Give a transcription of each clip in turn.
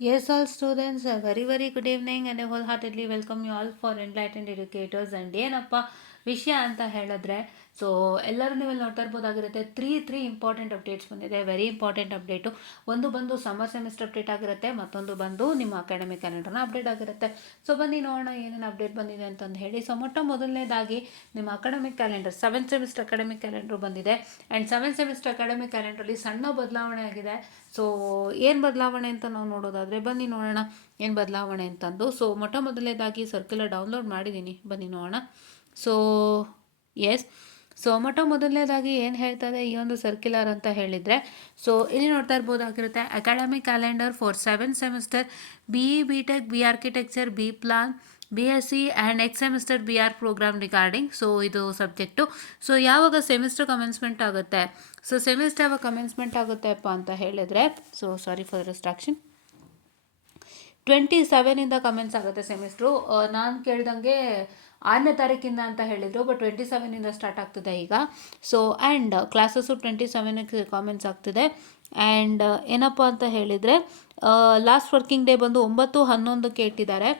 Yes, all students, a very, very good evening and I wholeheartedly welcome you all for Enlightened Educators. And ಏನಪ್ಪ ವಿಷಯ ಅಂತ ಹೇಳಿದ್ರೆ, so ಎಲ್ಲರೂ ನೀವು ನೋಡ್ತಾ ಇರ್ಬೋದಾಗಿರುತ್ತೆ, ತ್ರೀ ಇಂಪಾರ್ಟೆಂಟ್ ಅಪ್ಡೇಟ್ಸ್ ಬಂದಿದೆ. Very important update. ಒಂದು ಬಂದು ಸಮ್ಮರ್ ಸೆಮಿಸ್ಟರ್ ಅಪ್ಡೇಟ್ ಆಗಿರುತ್ತೆ, ಮತ್ತೊಂದು ಬಂದು ನಿಮ್ಮ ಅಕಾಡೆಮಿಕ್ ಕ್ಯಾಲೆಂಡರ್ನ ಅಪ್ಡೇಟ್ ಆಗಿರುತ್ತೆ. ಸೊ ಬನ್ನಿ ನೋಡೋಣ ಏನೇನು ಅಪ್ಡೇಟ್ ಬಂದಿದೆ ಅಂತಂದು ಹೇಳಿ. ಸೊ ಮೊದಲನೇದಾಗಿ ನಿಮ್ಮ academic calendar, 7th semester academic calendar ಬಂದಿದೆ. ಆ್ಯಂಡ್ 7th ಸೆಮಿಸ್ಟರ್ ಅಕಾಡೆಮಿಕ್ ಕ್ಯಾಲೆಂಡ್ರಲ್ಲಿ ಸಣ್ಣ ಬದಲಾವಣೆ ಆಗಿದೆ. ಸೊ ಏನು ಬದಲಾವಣೆ ಅಂತ ನಾವು ನೋಡೋದಾದರೆ ಬನ್ನಿ ನೋಡೋಣ ಏನು ಬದಲಾವಣೆ ಅಂತಂದು. ಸೊ ಮೊದಲನೇದಾಗಿ ಸರ್ಕ್ಯುಲರ್ ಡೌನ್ಲೋಡ್ ಮಾಡಿದ್ದೀನಿ, ಬನ್ನಿ ನೋಡೋಣ. ಸೊ ಎಸ್, ಸೊ ಮೊದಲನೇದಾಗಿ ಏನು ಹೇಳ್ತದೆ ಈ ಒಂದು ಸರ್ಕ್ಯುಲರ್ ಅಂತ ಹೇಳಿದರೆ, ಸೊ ಇಲ್ಲಿ ನೋಡ್ತಾ ಇರ್ಬೋದಾಗಿರುತ್ತೆ, academic calendar for 7th semester BE BTech B architecture B plan BSc and next semester BR program regarding. So ಇದು ಸಬ್ಜೆಕ್ಟು. ಸೊ ಯಾವಾಗ ಸೆಮಿಸ್ಟರ್ ಕಮೆನ್ಸ್ಮೆಂಟ್ ಆಗುತ್ತೆ, ಸೊ ಸೆಮಿಸ್ಟರ್ ಯಾವಾಗ ಕಮೆನ್ಸ್ಮೆಂಟ್ ಆಗುತ್ತೆಪ್ಪ ಅಂತ ಹೇಳಿದರೆ, ಸೊ ಸಾರಿ ಫಾರ್ ಡಿಸ್ಟ್ರಾಕ್ಷನ್, 27ಇಂದ ಕಮೆನ್ಸ್ ಆಗುತ್ತೆ semester. ನಾನು ಕೇಳ್ದಂಗೆ 6ನೇ ತಾರೀಕಿಂದ ಅಂತ ಹೇಳಿದರು, ಬಟ್ 27ಇಂದ ಸ್ಟಾರ್ಟ್ ಆಗ್ತಿದೆ ಈಗ. ಸೊ ಆ್ಯಂಡ್ ಕ್ಲಾಸಸ್ಸು 27ಕ್ಕೆ ಕಾಮೆನ್ಸ್ ಆಗ್ತಿದೆ. ಆ್ಯಂಡ್ ಏನಪ್ಪ ಅಂತ ಹೇಳಿದರೆ, ಲಾಸ್ಟ್ ವರ್ಕಿಂಗ್ ಡೇ ಬಂದು 9/11ಕ್ಕೆ ಇಟ್ಟಿದ್ದಾರೆ.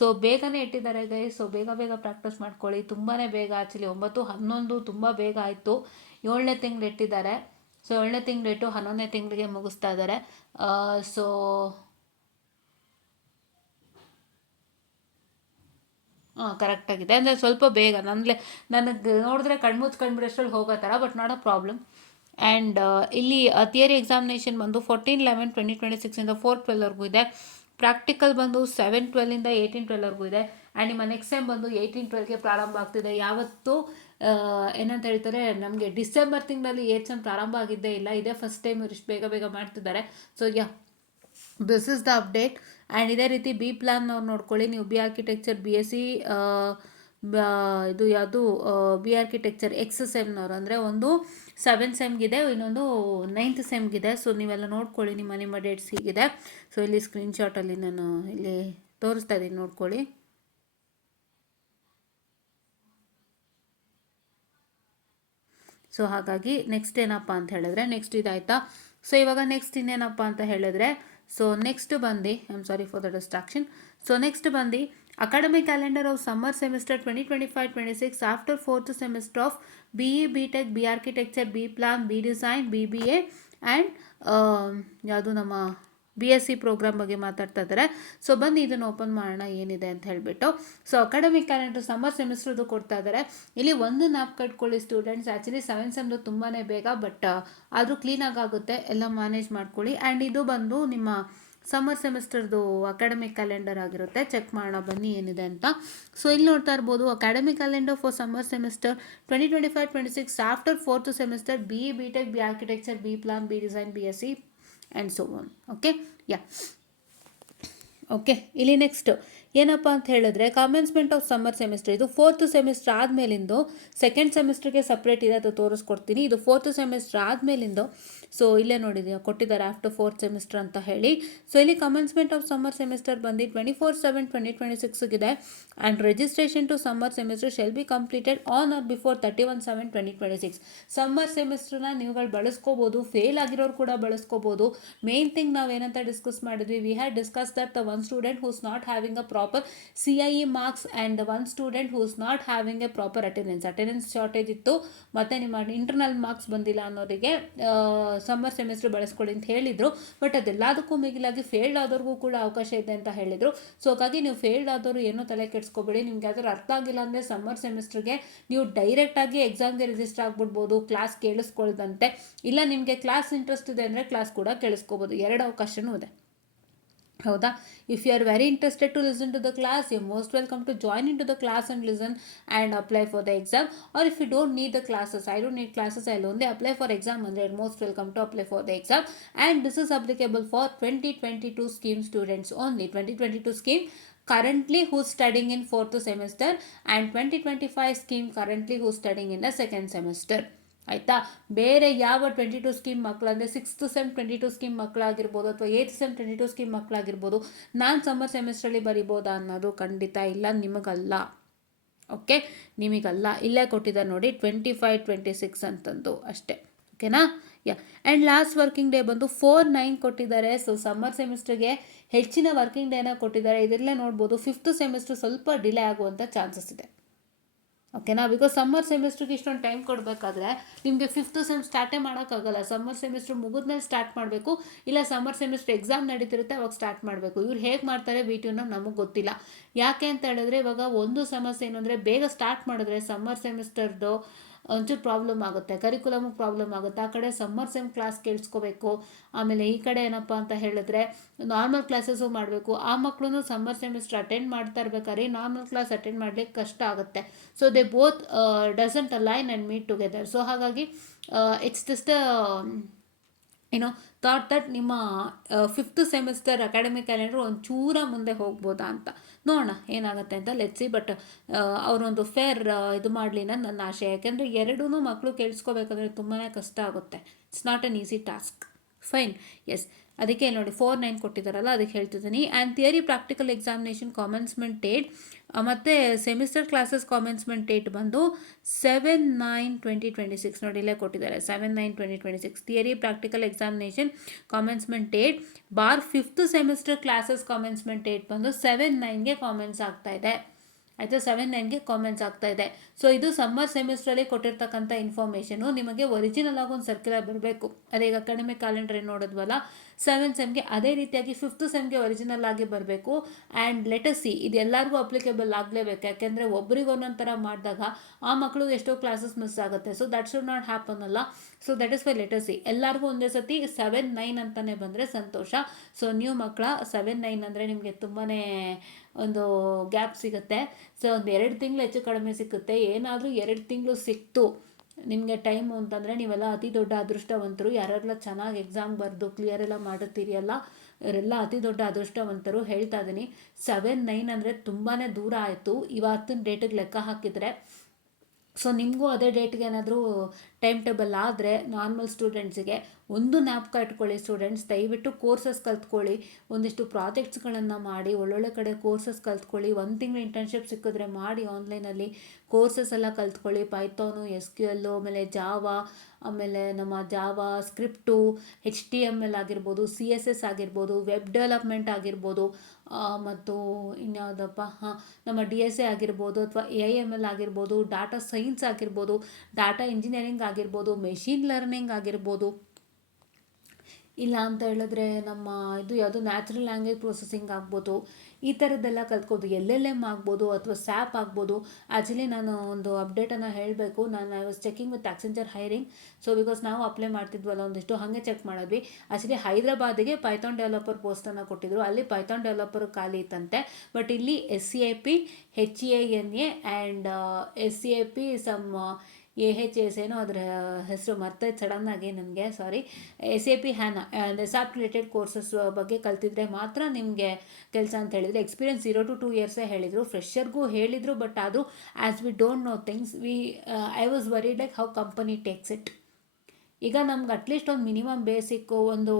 ಸೊ ಬೇಗನೆ ಇಟ್ಟಿದ್ದಾರೆ ಗೈ. ಸೊ ಬೇಗ ಪ್ರಾಕ್ಟೀಸ್ ಮಾಡ್ಕೊಳ್ಳಿ, ತುಂಬಾ ಬೇಗ. ಆ್ಯಕ್ಚುಲಿ 9/11 ತುಂಬ ಬೇಗ ಆಯಿತು. 7ನೇ ತಿಂಗಳು ಇಟ್ಟಿದ್ದಾರೆ. ಸೊ 7ನೇ ತಿಂಗಳು ಇಟ್ಟು 11ನೇ ತಿಂಗಳಿಗೆ ಮುಗಿಸ್ತಾ ಇದ್ದಾರೆ. ಸೊ ಕರೆಕ್ಟಾಗಿದೆ, ಅಂದರೆ ಸ್ವಲ್ಪ ಬೇಗ. ನನಗೆ ನೋಡಿದ್ರೆ ಕಣ್ಬಿಡೋಷ್ಟ್ರಲ್ಲಿ ಹೋಗೋ ಥರ, but not a problem. And ಇಲ್ಲಿ ಥಿಯರಿ ಎಕ್ಸಾಮಿನೇಷನ್ ಬಂದು 14/11/2026ಇಂದ 4/12ವರೆಗೂ ಇದೆ. ಪ್ರಾಕ್ಟಿಕಲ್ ಬಂದು 7/12ಇಂದ 18/12ವರೆಗೂ ಇದೆ. ಆ್ಯಂಡ್ ನಿಮ್ಮ ನೆಕ್ಸ್ಟ್ ಟೈಮ್ ಬಂದು 18/12ಗೆ ಪ್ರಾರಂಭ ಆಗ್ತಿದೆ. ಯಾವತ್ತು ಏನಂತ ಹೇಳ್ತಾರೆ, ನಮಗೆ ಡಿಸೆಂಬರ್ ತಿಂಗಳಲ್ಲಿ 8th ಸೆಮ್ ಪ್ರಾರಂಭ ಆಗಿದ್ದೇ ಇಲ್ಲ, ಇದೇ ಫಸ್ಟ್ ಟೈಮ್ ಇಷ್ಟು ಬೇಗ ಮಾಡ್ತಿದ್ದಾರೆ. So this is the update. And ಇದೇ ರೀತಿ ಬಿ ಪ್ಲಾನ್ ಅವ್ರು ನೋಡ್ಕೊಳ್ಳಿ ನೀವು. ಬಿ ಆರ್ಕಿಟೆಕ್ಚರ್ BSc ಇದು ಯಾವುದು ಬಿ ಆರ್ಕಿಟೆಕ್ಚರ್ ಎಕ್ಸ್ ಸೆಮ್ನವರು, ಅಂದರೆ ಒಂದು 7th ಸೆಮ್ಗಿದೆ, ಇನ್ನೊಂದು 9th ಸೆಮ್ಗಿದೆ. ಸೊ ನೀವೆಲ್ಲ ನೋಡ್ಕೊಳ್ಳಿ, ನಿಮ್ಮ ಡೇಟ್ಸ್ ಹೀಗಿದೆ. ಸೊ ಇಲ್ಲಿ ಸ್ಕ್ರೀನ್ಶಾಟಲ್ಲಿ ನಾನು ಇಲ್ಲಿ ತೋರಿಸ್ತಾ ಇದ್ದೀನಿ, ನೋಡ್ಕೊಳ್ಳಿ. ಸೊ ಹಾಗಾಗಿ ನೆಕ್ಸ್ಟ್ ಏನಪ್ಪ ಅಂತ ಹೇಳಿದ್ರೆ, ನೆಕ್ಸ್ಟ್ ಇದಾಯ್ತಾ. ಸೊ ಇವಾಗ ನೆಕ್ಸ್ಟ್ ಇನ್ನೇನಪ್ಪ ಅಂತ ಹೇಳಿದ್ರೆ, ಸೊ ನೆಕ್ಸ್ಟ್ ಬಂದು, I am sorry for the distraction. So next ಬಂದು academic calendar of summer semester 2025-26 after 4th semester of BE BTech B architecture B plan B design BBA and ಯಾವುದು ನಮ್ಮ BSc program ಬಗ್ಗೆ ಮಾತಾಡ್ತಾ ಇದ್ದಾರೆ. So ಬಂದು ಇದನ್ನು open ಮಾಡೋಣ ಏನಿದೆ ಅಂತ ಹೇಳಿಬಿಟ್ಟು. ಸೊ ಅಕಾಡೆಮಿಕ್ ಕ್ಯಾಲೆಂಡರ್ ಸಮ್ಮರ್ ಸೆಮಿಸ್ಟರ್ದು ಕೊಡ್ತಾ ಇದ್ದಾರೆ. ಇಲ್ಲಿ ಒಂದು ನ್ಯಾಪ್ ಕಟ್ಕೊಳ್ಳಿ ಸ್ಟೂಡೆಂಟ್ಸ್. ಆ್ಯಕ್ಚುಲಿ 7th ಸೆಮ್ದು ತುಂಬಾ ಬೇಗ, ಬಟ್ ಆದರೂ ಕ್ಲೀನಾಗಿ ಆಗುತ್ತೆ, ಎಲ್ಲ ಮ್ಯಾನೇಜ್ ಮಾಡ್ಕೊಳ್ಳಿ. ಆ್ಯಂಡ್ ಇದು ಬಂದು ನಿಮ್ಮ ಸಮ್ಮರ್ ಸೆಮಿಸ್ಟರ್ದು ಅಕಾಡೆಮಿಕ್ ಕ್ಯಾಲೆಂಡರ್ ಆಗಿರುತ್ತೆ. ಚೆಕ್ ಮಾಡೋಣ ಬನ್ನಿ ಏನಿದೆ ಅಂತ. ಸೊ ಇಲ್ಲಿ ನೋಡ್ತಾ ಇರ್ಬೋದು, academic calendar for summer semester 2025-26 after 4th semester BE BTech B architecture B plan B design BSc and so on. Okay, ಇಲ್ಲಿ ನೆಕ್ಸ್ಟ್ ಏನಪ್ಪ ಅಂತ ಹೇಳಿದ್ರೆ, ಕಾಮೆನ್ಸ್ಮೆಂಟ್ ಆಫ್ ಸಮ್ಮರ್ ಸೆಮಿಸ್ಟರ್. ಇದು 4th ಸೆಮಿಸ್ಟರ್ ಆದಮೇಲಿಂದು 2nd ಸೆಮಿಸ್ಟರ್ಗೆ ಸಪ್ರೇಟ್ ಇದೆ, ಅದು ತೋರಿಸ್ಕೊಡ್ತೀನಿ. ಇದು 4th ಸೆಮಿಸ್ಟರ್ ಆದಮೇಲಿಂದು. ಸೊ ಇಲ್ಲೇ ನೋಡಿದೆ ಕೊಟ್ಟಿದ್ದಾರೆ ಆಫ್ಟರ್ 4th ಸೆಮಿಸ್ಟರ್ ಅಂತ ಹೇಳಿ. ಸೊ ಇಲ್ಲಿ ಕಮೆನ್ಸ್ಮೆಂಟ್ ಆಫ್ ಸಮ್ಮರ್ ಸೆಮಿಸ್ಟರ್ ಬಂದು 24/7/2026ಗಿದೆ. And registration to summer semester shall be completed on or before 31/7/2026. Summer ಸೆಮಿಸ್ಟರ್ನ ನೀವುಗಳು ಬಳಸ್ಕೋಬೋದು, ಫೇಲ್ ಆಗಿರೋರು ಕೂಡ ಬಳಸ್ಕೋಬೋದು. ಮೇನ್ ಥಿಂಗ್ ನಾವೇನಂತ ಡಿಸ್ಕಸ್ ಮಾಡಿದ್ವಿ, we had discuss that the one student who's not having a proper CIE marks and one student who's not having a proper attendance shortage ಇತ್ತು, ಮತ್ತು ನಿಮ್ಮ ಇಂಟರ್ನಲ್ ಮಾರ್ಕ್ಸ್ ಬಂದಿಲ್ಲ ಅನ್ನೋರಿಗೆ ಸಮ್ಮರ್ ಸೆಮಿಸ್ಟರ್ ಬಳಸ್ಕೊಳ್ಳಿ ಅಂತ ಹೇಳಿದರು. But ಅದೆಲ್ಲದಕ್ಕೂ ಮಿಗಿಲಾಗಿ failed ಆದವ್ರಿಗೂ ಕೂಡ ಅವಕಾಶ ಇದೆ ಅಂತ ಹೇಳಿದರು. ಸೊ ಹಾಗಾಗಿ ನೀವು ಫೇಲ್ಡ್ ಆದವರು ಏನೂ ತಲೆ ಕೆಡಿಸ್ಕೋಬೇಡಿ. ನಿಮ್ಗೆ ಯಾವ್ದಾದ್ರು ಅರ್ಥ ಆಗಿಲ್ಲ ಅಂದರೆ ಸಮ್ಮರ್ ಸೆಮಿಸ್ಟರ್ಗೆ ನೀವು ಡೈರೆಕ್ಟಾಗಿ ಎಕ್ಸಾಮ್ಗೆ ರಿಜಿಸ್ಟರ್ ಆಗ್ಬಿಡ್ಬೋದು, ಕ್ಲಾಸ್ ಕೇಳಿಸ್ಕೊಳ್ದಂತೆ. ಇಲ್ಲ ನಿಮಗೆ ಕ್ಲಾಸ್ ಇಂಟ್ರೆಸ್ಟ್ ಇದೆ ಅಂದರೆ ಕ್ಲಾಸ್ ಕೂಡ ಕೇಳಿಸ್ಕೋಬೋದು, ಎರಡು ಅವಕಾಶವೂ ಇದೆ. ಹೌದಾ? If you are very interested to listen to the class, you most welcome to join in to the class and listen and apply for the exam. Or if you don't need the classes, I don't need classes, I only apply for exam ಅಂದರೆ most welcome to apply for the exam. And this is applicable for 2022 scheme students only. 2022 scheme currently who's studying in 4th semester and 2025 scheme currently who's studying in the 2nd semester. ಆಯಿತಾ? ಬೇರೆ ಯಾವ 22 scheme ಮಕ್ಕಳು ಅಂದರೆ 6th sem 22 scheme ಮಕ್ಕಳಾಗಿರ್ಬೋದು, ಅಥವಾ 8th sem 22 scheme ಮಕ್ಕಳಾಗಿರ್ಬೋದು, ನಾನು summer ಸೆಮಿಸ್ಟ್ರಲ್ಲಿ ಬರಿಬೋದಾ ಅನ್ನೋದು ಖಂಡಿತ ಇಲ್ಲ, ನಿಮಗಲ್ಲ. ಓಕೆ, ನಿಮಗಲ್ಲ. ಇಲ್ಲೇ ಕೊಟ್ಟಿದ್ದಾರೆ ನೋಡಿ 25-26 ಅಂತಂದು ಅಷ್ಟೇ. ಓಕೆನಾ? ಆ್ಯಂಡ್ ಲಾಸ್ಟ್ ವರ್ಕಿಂಗ್ ಡೇ ಬಂದು 4/9 ಕೊಟ್ಟಿದ್ದಾರೆ. ಸೊ ಸಮ್ಮರ್ ಸೆಮಿಸ್ಟರ್ಗೆ ಹೆಚ್ಚಿನ ವರ್ಕಿಂಗ್ ಡೇನ ಕೊಟ್ಟಿದ್ದಾರೆ. ಇದರಲ್ಲೇ ನೋಡ್ಬೋದು 5th ಸೆಮಿಸ್ಟರ್ ಸ್ವಲ್ಪ ಡಿಲೇ ಆಗುವಂಥ ಚಾನ್ಸಸ್ ಇದೆ. ಓಕೆನಾ, ಬಿಕಾಸ್ ಸಮ್ಮರ್ ಸೆಮಿಸ್ಟ್ರಿಗೆ ಇಷ್ಟೊಂದು ಟೈಮ್ ಕೊಡಬೇಕಾದ್ರೆ ನಿಮಗೆ 5th ಸೆಮ್ ಸ್ಟಾರ್ಟೇ ಮಾಡೋಕ್ಕಾಗಲ್ಲ. ಸಮ್ಮರ್ ಸೆಮಿಸ್ಟ್ರ್ ಮುಗಿದ್ಮೇಲೆ ಸ್ಟಾರ್ಟ್ ಮಾಡಬೇಕು, ಇಲ್ಲ ಸಮ್ಮರ್ ಸೆಮಿಸ್ಟ್ರ್ ಎಕ್ಸಾಮ್ ನಡೀತಿರುತ್ತೆ ಅವಾಗ ಸ್ಟಾರ್ಟ್ ಮಾಡಬೇಕು. ಇವ್ರು ಹೇಗೆ ಮಾಡ್ತಾರೆ B2ನ ನಮಗೆ ಗೊತ್ತಿಲ್ಲ. ಯಾಕೆ ಅಂತ ಹೇಳಿದ್ರೆ ಇವಾಗ ಒಂದು ಸಮಸ್ಯೆ ಏನು ಅಂದರೆ ಬೇಗ ಸ್ಟಾರ್ಟ್ ಮಾಡಿದ್ರೆ ಸಮ್ಮರ್ ಸೆಮಿಸ್ಟರ್ದು ಒಂಚೂರು ಪ್ರಾಬ್ಲಮ್ ಆಗುತ್ತೆ, ಕರಿಕ್ಯುಲಮ್ಗೆ ಪ್ರಾಬ್ಲಮ್ ಆಗುತ್ತೆ. ಆ ಕಡೆ ಸಮ್ಮರ್ ಸೆಮ್ ಕ್ಲಾಸ್ ಕೇಳಿಸ್ಕೋಬೇಕು, ಆಮೇಲೆ ಈ ಕಡೆ ಏನಪ್ಪ ಅಂತ ಹೇಳಿದ್ರೆ ನಾರ್ಮಲ್ ಕ್ಲಾಸಸ್ಸು ಮಾಡಬೇಕು. ಆ ಮಕ್ಕಳು ಸಮ್ಮರ್ ಸೆಮಿಸ್ಟರ್ ಅಟೆಂಡ್ ಮಾಡ್ತಾ ಇರ್ಬೇಕಾದ್ರೆ ನಾರ್ಮಲ್ ಕ್ಲಾಸ್ ಅಟೆಂಡ್ ಮಾಡಲಿಕ್ಕೆ ಕಷ್ಟ ಆಗುತ್ತೆ. So they both doesn't align and meet together. So ಹಾಗಾಗಿ ಇಟ್ಸ್ ಜಸ್ಟ್ ಥಾಟ್ ದಟ್ ನಿಮ್ಮ 5th ಸೆಮಿಸ್ಟರ್ ಅಕಾಡೆಮಿಕ್ ಕ್ಯಾಲೆಂಡರ್ ಒಂಚೂರ ಮುಂದೆ ಹೋಗ್ಬೋದಾ ಅಂತ ನೋಡೋಣ ಏನಾಗುತ್ತೆ ಅಂತ. ಲೆಟ್ಸಿ. ಬಟ್ ಅವರೊಂದು ಫೇರ್ ಇದು ಮಾಡಲಿ ಅನ್ನೋದು ನನ್ನ ಆಶೆ. ಯಾಕೆಂದರೆ ಎರಡೂ ಮಕ್ಕಳು ಕೇಳಿಸ್ಕೋಬೇಕಂದ್ರೆ ತುಂಬಾ ಕಷ್ಟ ಆಗುತ್ತೆ. It's not an easy task. Fine, yes. ಅದಕ್ಕೆ ನೋಡಿ 4-9 ಕೊಟ್ಟಿದ್ದಾರಲ್ಲ, ಅದಕ್ಕೆ ಹೇಳ್ತಿದ್ದೀನಿ. And theory practical examination commencement date ಮತ್ತು ಸೆಮಿಸ್ಟರ್ ಕ್ಲಾಸಸ್ ಕಾಮೆನ್ಸ್ಮೆಂಟ್ ಡೇಟ್ ಬಂದು 7/9/2026 ನೋಡಿ ಇಲ್ಲೇ ಕೊಟ್ಟಿದ್ದಾರೆ. 7/9/2026 theory practical examination commencement date for 5th semester classes commencement date ಬಂದು 7/9ಗೆ ಕಾಮೆನ್ಸ್ ಆಗ್ತಾ ಇದೆ. ಆಯಿತಾ, 7/9ಗೆ ಕಾಮೆಂಟ್ಸ್ ಆಗ್ತಾ ಇದೆ. ಸೊ ಇದು ಸಮ್ಮರ್ ಸೆಮಿಸ್ಟ್ರಲ್ಲಿ ಕೊಟ್ಟಿರ್ತಕ್ಕಂಥ ಇನ್ಫಾರ್ಮೇಷನು. ನಿಮಗೆ ಒರಿಜಿನಲ್ ಆಗಿ ಒಂದು ಸರ್ಕ್ಯುಲರ್ ಬರಬೇಕು. ಅದೇ ಈಗ ಅಕಾಡೆಮಿಕ್ ಕ್ಯಾಲೆಂಡರ್ ಏನು ನೋಡಿದ್ವಲ್ಲ 7th ಸೆಮ್ಗೆ, ಅದೇ ರೀತಿಯಾಗಿ 5th ಸೆಮ್ಗೆ ಒರಿಜಿನಲ್ ಆಗಿ ಬರಬೇಕು. ಆ್ಯಂಡ್ ಲೆಟಸ್ ಸಿ, ಇದು ಎಲ್ಲರಿಗೂ ಅಪ್ಲಿಕೇಬಲ್ ಆಗಲೇಬೇಕು. ಯಾಕೆಂದರೆ ಒಬ್ರಿಗೆ ಒಂದೊಂದು ಥರ ಮಾಡಿದಾಗ ಆ ಮಕ್ಕಳು ಎಷ್ಟೋ ಕ್ಲಾಸಸ್ ಮಿಸ್ ಆಗುತ್ತೆ. So that should not happen ಅಲ್ಲ. So that is why let us see ಎಲ್ಲರಿಗೂ ಒಂದೇ ಸತಿ 7/9 ಅಂತಲೇ ಬಂದರೆ ಸಂತೋಷ. ಸೊ ನ್ಯೂ ಮಕ್ಕಳ 7/9 ಅಂದರೆ ನಿಮಗೆ ತುಂಬಾ ಒಂದು ಗ್ಯಾಪ್ ಸಿಗುತ್ತೆ. ಸೊ ಒಂದು 2 ತಿಂಗಳು ಹೆಚ್ಚು ಕಡಿಮೆ ಸಿಕ್ಕುತ್ತೆ. ಏನಾದರೂ 2 ತಿಂಗಳು ಸಿಕ್ತು ನಿಮಗೆ ಟೈಮು ಅಂತಂದರೆ ನೀವೆಲ್ಲ ಅತಿ ದೊಡ್ಡ ಅದೃಷ್ಟವಂತರು. ಯಾರೆಲ್ಲ ಚೆನ್ನಾಗಿ ಎಕ್ಸಾಮ್ ಬರೆದು ಕ್ಲಿಯರ್ ಎಲ್ಲ ಮಾಡುತ್ತೀರಿಯಲ್ಲ, ಇವರೆಲ್ಲ ಅತಿ ದೊಡ್ಡ ಅದೃಷ್ಟವಂತರು. ಹೇಳ್ತಾ ಇದ್ದೀನಿ, 7/9 ಅಂದರೆ ತುಂಬಾ ದೂರ ಆಯಿತು ಇವತ್ತಿನ ಡೇಟಿಗೆ ಲೆಕ್ಕ ಹಾಕಿದರೆ. ಸೊ ನಿಮಗೂ ಅದೇ ಡೇಟ್ಗೆ ಏನಾದರೂ ಟೈಮ್ ಟೇಬಲ್ ಆದರೆ ನಾರ್ಮಲ್ ಸ್ಟೂಡೆಂಟ್ಸಿಗೆ ಒಂದು ಜ್ಞಾಪಕ ಇಟ್ಕೊಳ್ಳಿ. ಸ್ಟೂಡೆಂಟ್ಸ್ ದಯವಿಟ್ಟು ಕೋರ್ಸಸ್ ಕಲ್ತ್ಕೊಳ್ಳಿ, ಒಂದಿಷ್ಟು ಪ್ರಾಜೆಕ್ಟ್ಸ್ಗಳನ್ನು ಮಾಡಿ, ಒಳ್ಳೊಳ್ಳೆ ಕಡೆ ಕೋರ್ಸಸ್ ಕಲ್ತ್ಕೊಳ್ಳಿ. 1 ತಿಂಗಳು ಇಂಟರ್ನ್ಶಿಪ್ ಸಿಕ್ಕಿದ್ರೆ ಮಾಡಿ, ಆನ್ಲೈನಲ್ಲಿ ಕೋರ್ಸಸ್ ಎಲ್ಲ ಕಲ್ತ್ಕೊಳ್ಳಿ. ಪೈಥಾನು, SQL, ಆಮೇಲೆ ಜಾವಾ, ಆಮೇಲೆ ನಮ್ಮ ಜಾವಾ ಸ್ಕ್ರಿಪ್ಟು, HTML ಆಗಿರ್ಬೋದು, CSS ಆಗಿರ್ಬೋದು, ವೆಬ್ ಡೆವಲಪ್ಮೆಂಟ್ ಆಗಿರ್ಬೋದು, ಮತ್ತು ಇನ್ಯಾವುದಪ್ಪ ನಮ್ಮ DSA ಆಗಿರ್ಬೋದು, ಅಥವಾ AIML ಆಗಿರ್ಬೋದು, ಡಾಟಾ ಸೈನ್ಸ್ ಆಗಿರ್ಬೋದು, ಡಾಟಾ ಇಂಜಿನಿಯರಿಂಗ್ ಆಗಿರ್ಬೋದು, ಮೆಷಿನ್ ಲರ್ನಿಂಗ್ ಆಗಿರ್ಬೋದು, ಇಲ್ಲ ಅಂತ ಹೇಳಿದ್ರೆ ನಮ್ಮ ಇದು ಯಾವುದು ನ್ಯಾಚುರಲ್ ಲ್ಯಾಂಗ್ವೇಜ್ ಪ್ರೊಸೆಸಿಂಗ್ ಆಗ್ಬೋದು. ಈ ಥರದ್ದೆಲ್ಲ ಕಲ್ತ್ಕೋದು. LLM ಆಗ್ಬೋದು ಅಥವಾ SAP ಆಗ್ಬೋದು. ಆ್ಯಕ್ಚುಲಿ ನಾನು ಒಂದು ಅಪ್ಡೇಟನ್ನು ಹೇಳಬೇಕು. I was checking with Accenture hiring. So because ನಾವು ಅಪ್ಲೈ ಮಾಡ್ತಿದ್ವಲ್ಲ ಒಂದಿಷ್ಟು ಹಾಗೆ ಚೆಕ್ ಮಾಡಿದ್ವಿ. ಆ್ಯಕ್ಚುಲಿ ಹೈದ್ರಾಬಾದಿಗೆ ಪೈಥಾನ್ ಡೆವಲಪರ್ ಪೋಸ್ಟನ್ನು ಕೊಟ್ಟಿದ್ರು. ಅಲ್ಲಿ ಪೈಥಾನ್ ಡೆವಲಪರ್ ಖಾಲಿ ಇತ್ತಂತೆ. ಬಟ್ ಇಲ್ಲಿ SCAP, HEINA and SCAP some AHS ಏನೋ ಅದರ ಹೆಸರು ಮರ್ತೈತೆ ಸಡನ್ನಾಗಿ ನನಗೆ, ಸಾರಿ. SAP HANA ಅಂದರೆ SAP ರಿಲೇಟೆಡ್ ಕೋರ್ಸಸ್ ಬಗ್ಗೆ ಕಲ್ತಿದ್ರೆ ಮಾತ್ರ ನಿಮಗೆ ಕೆಲಸ ಅಂತ ಹೇಳಿದರೆ. ಎಕ್ಸ್ಪೀರಿಯನ್ಸ್ 0 to 2 ಇಯರ್ಸೇ ಹೇಳಿದರು. ಫ್ರೆಷರ್ಗೂ ಹೇಳಿದರು. ಬಟ್ ಆದರೂ as we don't know things, I was worried like how company takes it. ಈಗ ನಮ್ಗೆ ಅಟ್ಲೀಸ್ಟ್ ಒಂದು ಮಿನಿಮಮ್ ಬೇಸಿಕ್ಕು, ಒಂದು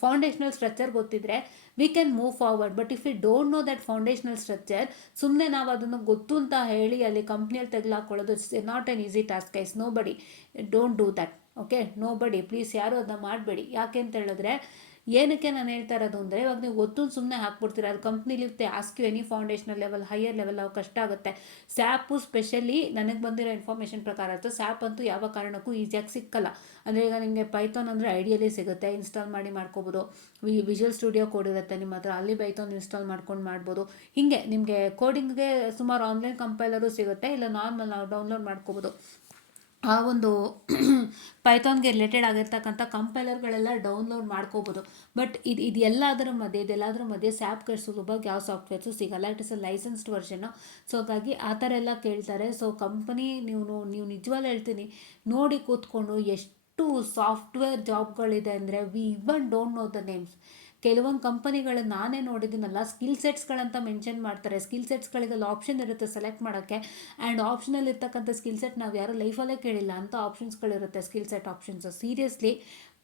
ಫೌಂಡೇಶ್ನಲ್ ಸ್ಟ್ರಕ್ಚರ್ ಗೊತ್ತಿದ್ರೆ we can move forward. But if you don't know that foundational structure, ಸುಮ್ಮನೆ ನಾವು ಅದನ್ನು ಗೊತ್ತು ಅಂತ ಹೇಳಿ ಅಲ್ಲಿ ಕಂಪ್ನಿಯಲ್ಲಿ ತೆಗೆಲಾಕೊಳ್ಳೋದು it's not an easy task guys. Nobody don't do that. Okay, nobody, please ಯಾರು ಅದನ್ನ ಮಾಡಬೇಡಿ. ಯಾಕೆ ಅಂತ ಹೇಳಿದ್ರೆ, ಏನಕ್ಕೆ ನಾನು ಹೇಳ್ತಾ ಇರೋದು ಅಂದರೆ, ಇವಾಗ ನೀವು ಗೊತ್ತು ಸುಮ್ಮನೆ ಹಾಕ್ಬಿಡ್ತೀರ. ಅದು ಕಂಪ್ನಿಲಿರುತ್ತೆ, ask you any foundational level, higher level, ಅವು ಕಷ್ಟ ಆಗುತ್ತೆ. ಸ್ಯಾಪು ಸ್ಪೆಷಲಿ ನನಗೆ ಬಂದಿರೋ ಇನ್ಫಾರ್ಮೇಷನ್ ಪ್ರಕಾರ ಇರುತ್ತೆ, ಸ್ಯಾಪ್ ಅಂತೂ ಯಾವ ಕಾರಣಕ್ಕೂ ಈಸಿಯಾಗಿ ಸಿಕ್ಕಲ್ಲ. ಅಂದರೆ ಈಗ ನಿಮಗೆ ಪೈಥಾನ್ ಅಂದರೆ ಐಡಿಯಲಿ ಸಿಗುತ್ತೆ, ಇನ್ಸ್ಟಾಲ್ ಮಾಡಿ ಮಾಡ್ಕೋಬೋದು. ವಿಜುವಲ್ ಸ್ಟುಡಿಯೋ ಕೋಡ್ ಇರುತ್ತೆ ನಿಮ್ಮ ಹತ್ರ, ಅಲ್ಲಿ ಪೈಥಾನ್ ಇನ್ಸ್ಟಾಲ್ ಮಾಡ್ಕೊಂಡು ಮಾಡ್ಬೋದು. ಹೀಗೆ ನಿಮಗೆ ಕೋಡಿಂಗ್ಗೆ ಸುಮಾರು ಆನ್ಲೈನ್ ಕಂಪೈಲರು ಸಿಗುತ್ತೆ, ಇಲ್ಲ ನಾರ್ಮಲ್ ನಾವು ಡೌನ್ಲೋಡ್ ಮಾಡ್ಕೋಬೋದು. ಆ ಒಂದು ಪೈಥಾನ್ಗೆ ರಿಲೇಟೆಡ್ ಆಗಿರ್ತಕ್ಕಂಥ ಕಂಪೈಲರ್ಗಳೆಲ್ಲ ಡೌನ್ಲೋಡ್ ಮಾಡ್ಕೋಬೋದು. ಬಟ್ ಇದೆಲ್ಲದರ ಮಧ್ಯೆ ಸ್ಯಾಪ್ಗೆ ಸುಲಭವಾಗಿ ಯಾವ ಸಾಫ್ಟ್ವೇರ್ಸು ಸಿಗಲ್ಲ. ಇಟ್ ಇಸ್ ಅ ಲೈಸೆನ್ಸ್ಡ್ ವರ್ಷನ್ನು. ಸೊ ಹಾಗಾಗಿ ಆ ಥರ ಎಲ್ಲ ಕೇಳ್ತಾರೆ. ಸೊ ಕಂಪನಿ ನೀವು ನಿಜವಾಗ್ಲೂ ಹೇಳ್ತೀನಿ, ನೋಡಿ ಕೂತ್ಕೊಂಡು ಎಷ್ಟು ಸಾಫ್ಟ್ವೇರ್ ಜಾಬ್ಗಳಿದೆ ಅಂದರೆ we even don't know the names. ಕೆಲವೊಂದು ಕಂಪನಿಗಳು ನಾನೇ ನೋಡಿದ್ದೀನಲ್ಲ, ಸ್ಕಿಲ್ ಸೆಟ್ಸ್ಗಳಂತ ಮೆನ್ಷನ್ ಮಾಡ್ತಾರೆ. ಸ್ಕಿಲ್ ಸೆಟ್ಸ್ಗಳಿಗೆಲ್ಲ ಆಪ್ಷನ್ ಇರುತ್ತೆ ಸೆಲೆಕ್ಟ್ ಮಾಡೋಕ್ಕೆ. ಆ್ಯಂಡ್ ಆಪ್ಷನಲ್ಲಿ ಇರ್ತಕ್ಕಂಥ ಸ್ಕಿಲ್ ಸೆಟ್ ನಾವು ಯಾರೂ ಲೈಫಲ್ಲೇ ಕೇಳಿಲ್ಲ ಅಂತ ಆಪ್ಷನ್ಸ್ಗಳಿರುತ್ತೆ, skill set options. Seriously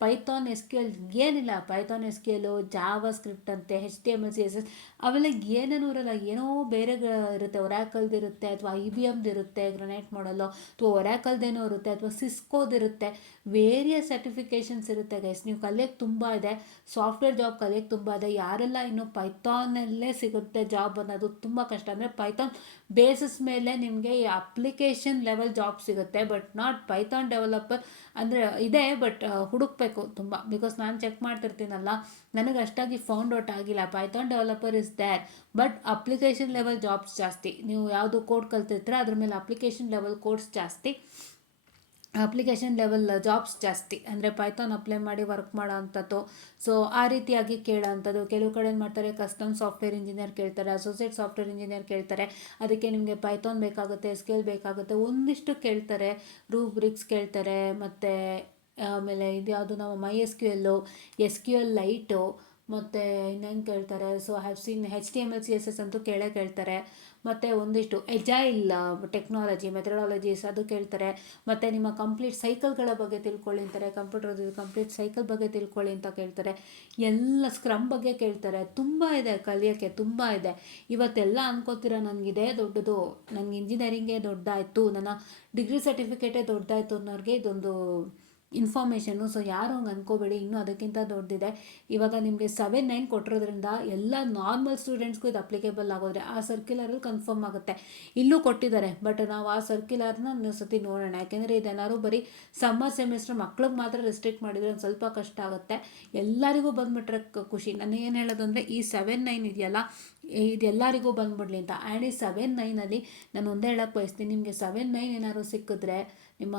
Python S Q L ಏನಿಲ್ಲ. Python S Q L, JavaScript ಅಂತೆ, HTML CSS ಅವೆಲ್ಲ ಏನೇನೂ ಇರಲ್ಲ. ಏನೋ ಬೇರೆ ಇರುತ್ತೆ, ಒರಾಕಲ್ದು ಇರುತ್ತೆ, ಅಥವಾ IBMದು ಇರುತ್ತೆ ಗ್ರನೈಟ್ ಮಾಡಲು, ಅಥವಾ ಒರಾಕಲ್ದೇನೋ ಇರುತ್ತೆ, ಅಥವಾ ಸಿಸ್ಕೋದಿರುತ್ತೆ. ವೇರಿಯಸ್ ಸರ್ಟಿಫಿಕೇಷನ್ಸ್ ಇರುತ್ತೆ ಗೈಸ್. ನೀವು ಕಲಿಯೋಕ್ಕೆ ತುಂಬ ಇದೆ, ಸಾಫ್ಟ್ವೇರ್ ಜಾಬ್ ಕಲಿಯೋಕ್ಕೆ ತುಂಬ ಇದೆ. ಯಾರೆಲ್ಲ ಇನ್ನು ಪೈಥಾನಲ್ಲೇ ಸಿಗುತ್ತೆ ಜಾಬ್ ಅನ್ನೋದು ತುಂಬ ಕಷ್ಟ. ಅಂದರೆ ಪೈಥಾನ್ ಬೇಸಿಸ್ ಮೇಲೆ ನಿಮಗೆ ಈ ಅಪ್ಲಿಕೇಶನ್ ಲೆವೆಲ್ ಜಾಬ್ ಸಿಗುತ್ತೆ, ಬಟ್ ನಾಟ್ ಪೈಥಾನ್ ಡೆವಲಪರ್ ಅಂದರೆ ಇದೆ, ಬಟ್ ಹುಡುಕ್ಬೇಕು ತುಂಬ. ಬಿಕಾಸ್ ನಾನು ಚೆಕ್ ಮಾಡ್ತಿರ್ತೀನಲ್ಲ, ನನಗೆ ಅಷ್ಟಾಗಿ ಫೌಂಡ್ ಔಟ್ ಆಗಿಲ್ಲ. Python developer is there, but application level jobs ಜಾಸ್ತಿ. ನೀವು ಯಾವುದು ಕೋಡ್ ಕಲ್ತಿರ್ತೀರ ಅದ್ರ ಮೇಲೆ ಅಪ್ಲಿಕೇಶನ್ ಲೆವೆಲ್ ಕೋಡ್ಸ್ ಜಾಸ್ತಿ, ಅಪ್ಲಿಕೇಶನ್ ಲೆವೆಲ್ ಜಾಬ್ಸ್ ಜಾಸ್ತಿ. ಅಂದರೆ ಪೈಥಾನ್ ಅಪ್ಲೈ ಮಾಡಿ ವರ್ಕ್ ಮಾಡೋ ಅಂಥದ್ದು. ಸೊ ಆ ರೀತಿಯಾಗಿ ಕೇಳೋ ಅಂಥದ್ದು. ಕೆಲವು ಕಡೆ ಏನು ಮಾಡ್ತಾರೆ, ಕಸ್ಟಮ್ ಸಾಫ್ಟ್ವೇರ್ ಇಂಜಿನಿಯರ್ ಕೇಳ್ತಾರೆ, ಅಸೋಸಿಯೇಟ್ ಸಾಫ್ಟ್ವೇರ್ ಇಂಜಿನಿಯರ್ ಕೇಳ್ತಾರೆ. ಅದಕ್ಕೆ ನಿಮಗೆ ಪೈಥಾನ್ ಬೇಕಾಗುತ್ತೆ, SQL ಬೇಕಾಗುತ್ತೆ, ಒಂದಿಷ್ಟು ಕೇಳ್ತಾರೆ, ರೂಬ್ರಿಕ್ಸ್ ಕೇಳ್ತಾರೆ, ಮತ್ತು ಆಮೇಲೆ ಇದು ಯಾವುದು ನಾವು MySQL, SQL ಲೈಟು, ಮತ್ತು ಇನ್ನೇನು ಕೇಳ್ತಾರೆ. So have seen HTML CSS ಅಂತೂ ಕೇಳ್ತಾರೆ. ಮತ್ತು ಒಂದಿಷ್ಟು ಎಜೈಲ್ ಟೆಕ್ನಾಲಜಿ ಮೆಥಡಾಲಜೀಸ್ ಅದು ಕೇಳ್ತಾರೆ. ಮತ್ತು ನಿಮ್ಮ ಕಂಪ್ಲೀಟ್ ಸೈಕಲ್ಗಳ ಬಗ್ಗೆ ತಿಳ್ಕೊಳ್ಳಿ ಅಂತಾರೆ, ಕಂಪ್ಯೂಟರ್ದು ಕಂಪ್ಲೀಟ್ ಸೈಕಲ್ ಬಗ್ಗೆ ತಿಳ್ಕೊಳ್ಳಿ ಅಂತ ಕೇಳ್ತಾರೆ. ಎಲ್ಲ ಸ್ಕ್ರಮ್ ಬಗ್ಗೆ ಕೇಳ್ತಾರೆ. ತುಂಬ ಇದೆ ಕಲಿಯೋಕ್ಕೆ, ತುಂಬ ಇದೆ. ಇವತ್ತೆಲ್ಲ ಅನ್ಕೋತೀರ ನನಗಿದೆ ದೊಡ್ಡದು, ನನಗೆ ಇಂಜಿನಿಯರಿಂಗೇ ದೊಡ್ಡದಾಯಿತು, ನನ್ನ ಡಿಗ್ರಿ ಸರ್ಟಿಫಿಕೇಟೇ ದೊಡ್ಡದಾಯಿತು ಅನ್ನೋರಿಗೆ ಇದೊಂದು ಇನ್ಫಾರ್ಮೇಷನ್ನು. ಸೊ ಯಾರು ಹಂಗೆ ಅನ್ಕೋಬೇಡಿ, ಇನ್ನೂ ಅದಕ್ಕಿಂತ ದೊಡ್ಡದಿದೆ. ಇವಾಗ ನಿಮಗೆ 7-9 ಕೊಟ್ಟಿರೋದ್ರಿಂದ ಎಲ್ಲ ನಾರ್ಮಲ್ ಸ್ಟೂಡೆಂಟ್ಸ್ಗೂ ಇದು ಅಪ್ಲಿಕೇಬಲ್ ಆಗೋದ್ರೆ ಆ ಸರ್ಕ್ಯುಲರಲ್ಲಿ ಕನ್ಫರ್ಮ್ ಆಗುತ್ತೆ. ಇಲ್ಲೂ ಕೊಟ್ಟಿದ್ದಾರೆ, ಬಟ್ ನಾವು ಆ ಸರ್ಕ್ಯುಲರ್ನ ಒಂದು ಸತಿ ನೋಡೋಣ. ಯಾಕೆಂದರೆ ಇದೇನಾದ್ರು ಬರೀ ಸಮ್ಮರ್ ಸೆಮಿಸ್ಟರ್ ಮಕ್ಳಿಗೆ ಮಾತ್ರ ರೆಸ್ಟ್ರಿಕ್ಟ್ ಮಾಡಿದರೆ ಒಂದು ಸ್ವಲ್ಪ ಕಷ್ಟ ಆಗುತ್ತೆ. ಎಲ್ಲರಿಗೂ ಬಂದುಬಿಟ್ರೆ ಖುಷಿ. ನಾನು ಏನು ಹೇಳೋದು ಅಂದರೆ, ಈ 7-9 ಇದೆಯಲ್ಲ, ಇದೆಲ್ಲರಿಗೂ ಬಂದ್ಬಿಡ್ಲಿ ಅಂತ. ಆ್ಯಂಡ್ ಈ 7-9ಅಲ್ಲಿ ನಾನು ಒಂದೇ ಹೇಳೋಕ್ಕೆ ಬಯಸ್ತೀನಿ, ನಿಮಗೆ 7-9 ಏನಾದ್ರು ಸಿಕ್ಕಿದ್ರೆ ನಿಮ್ಮ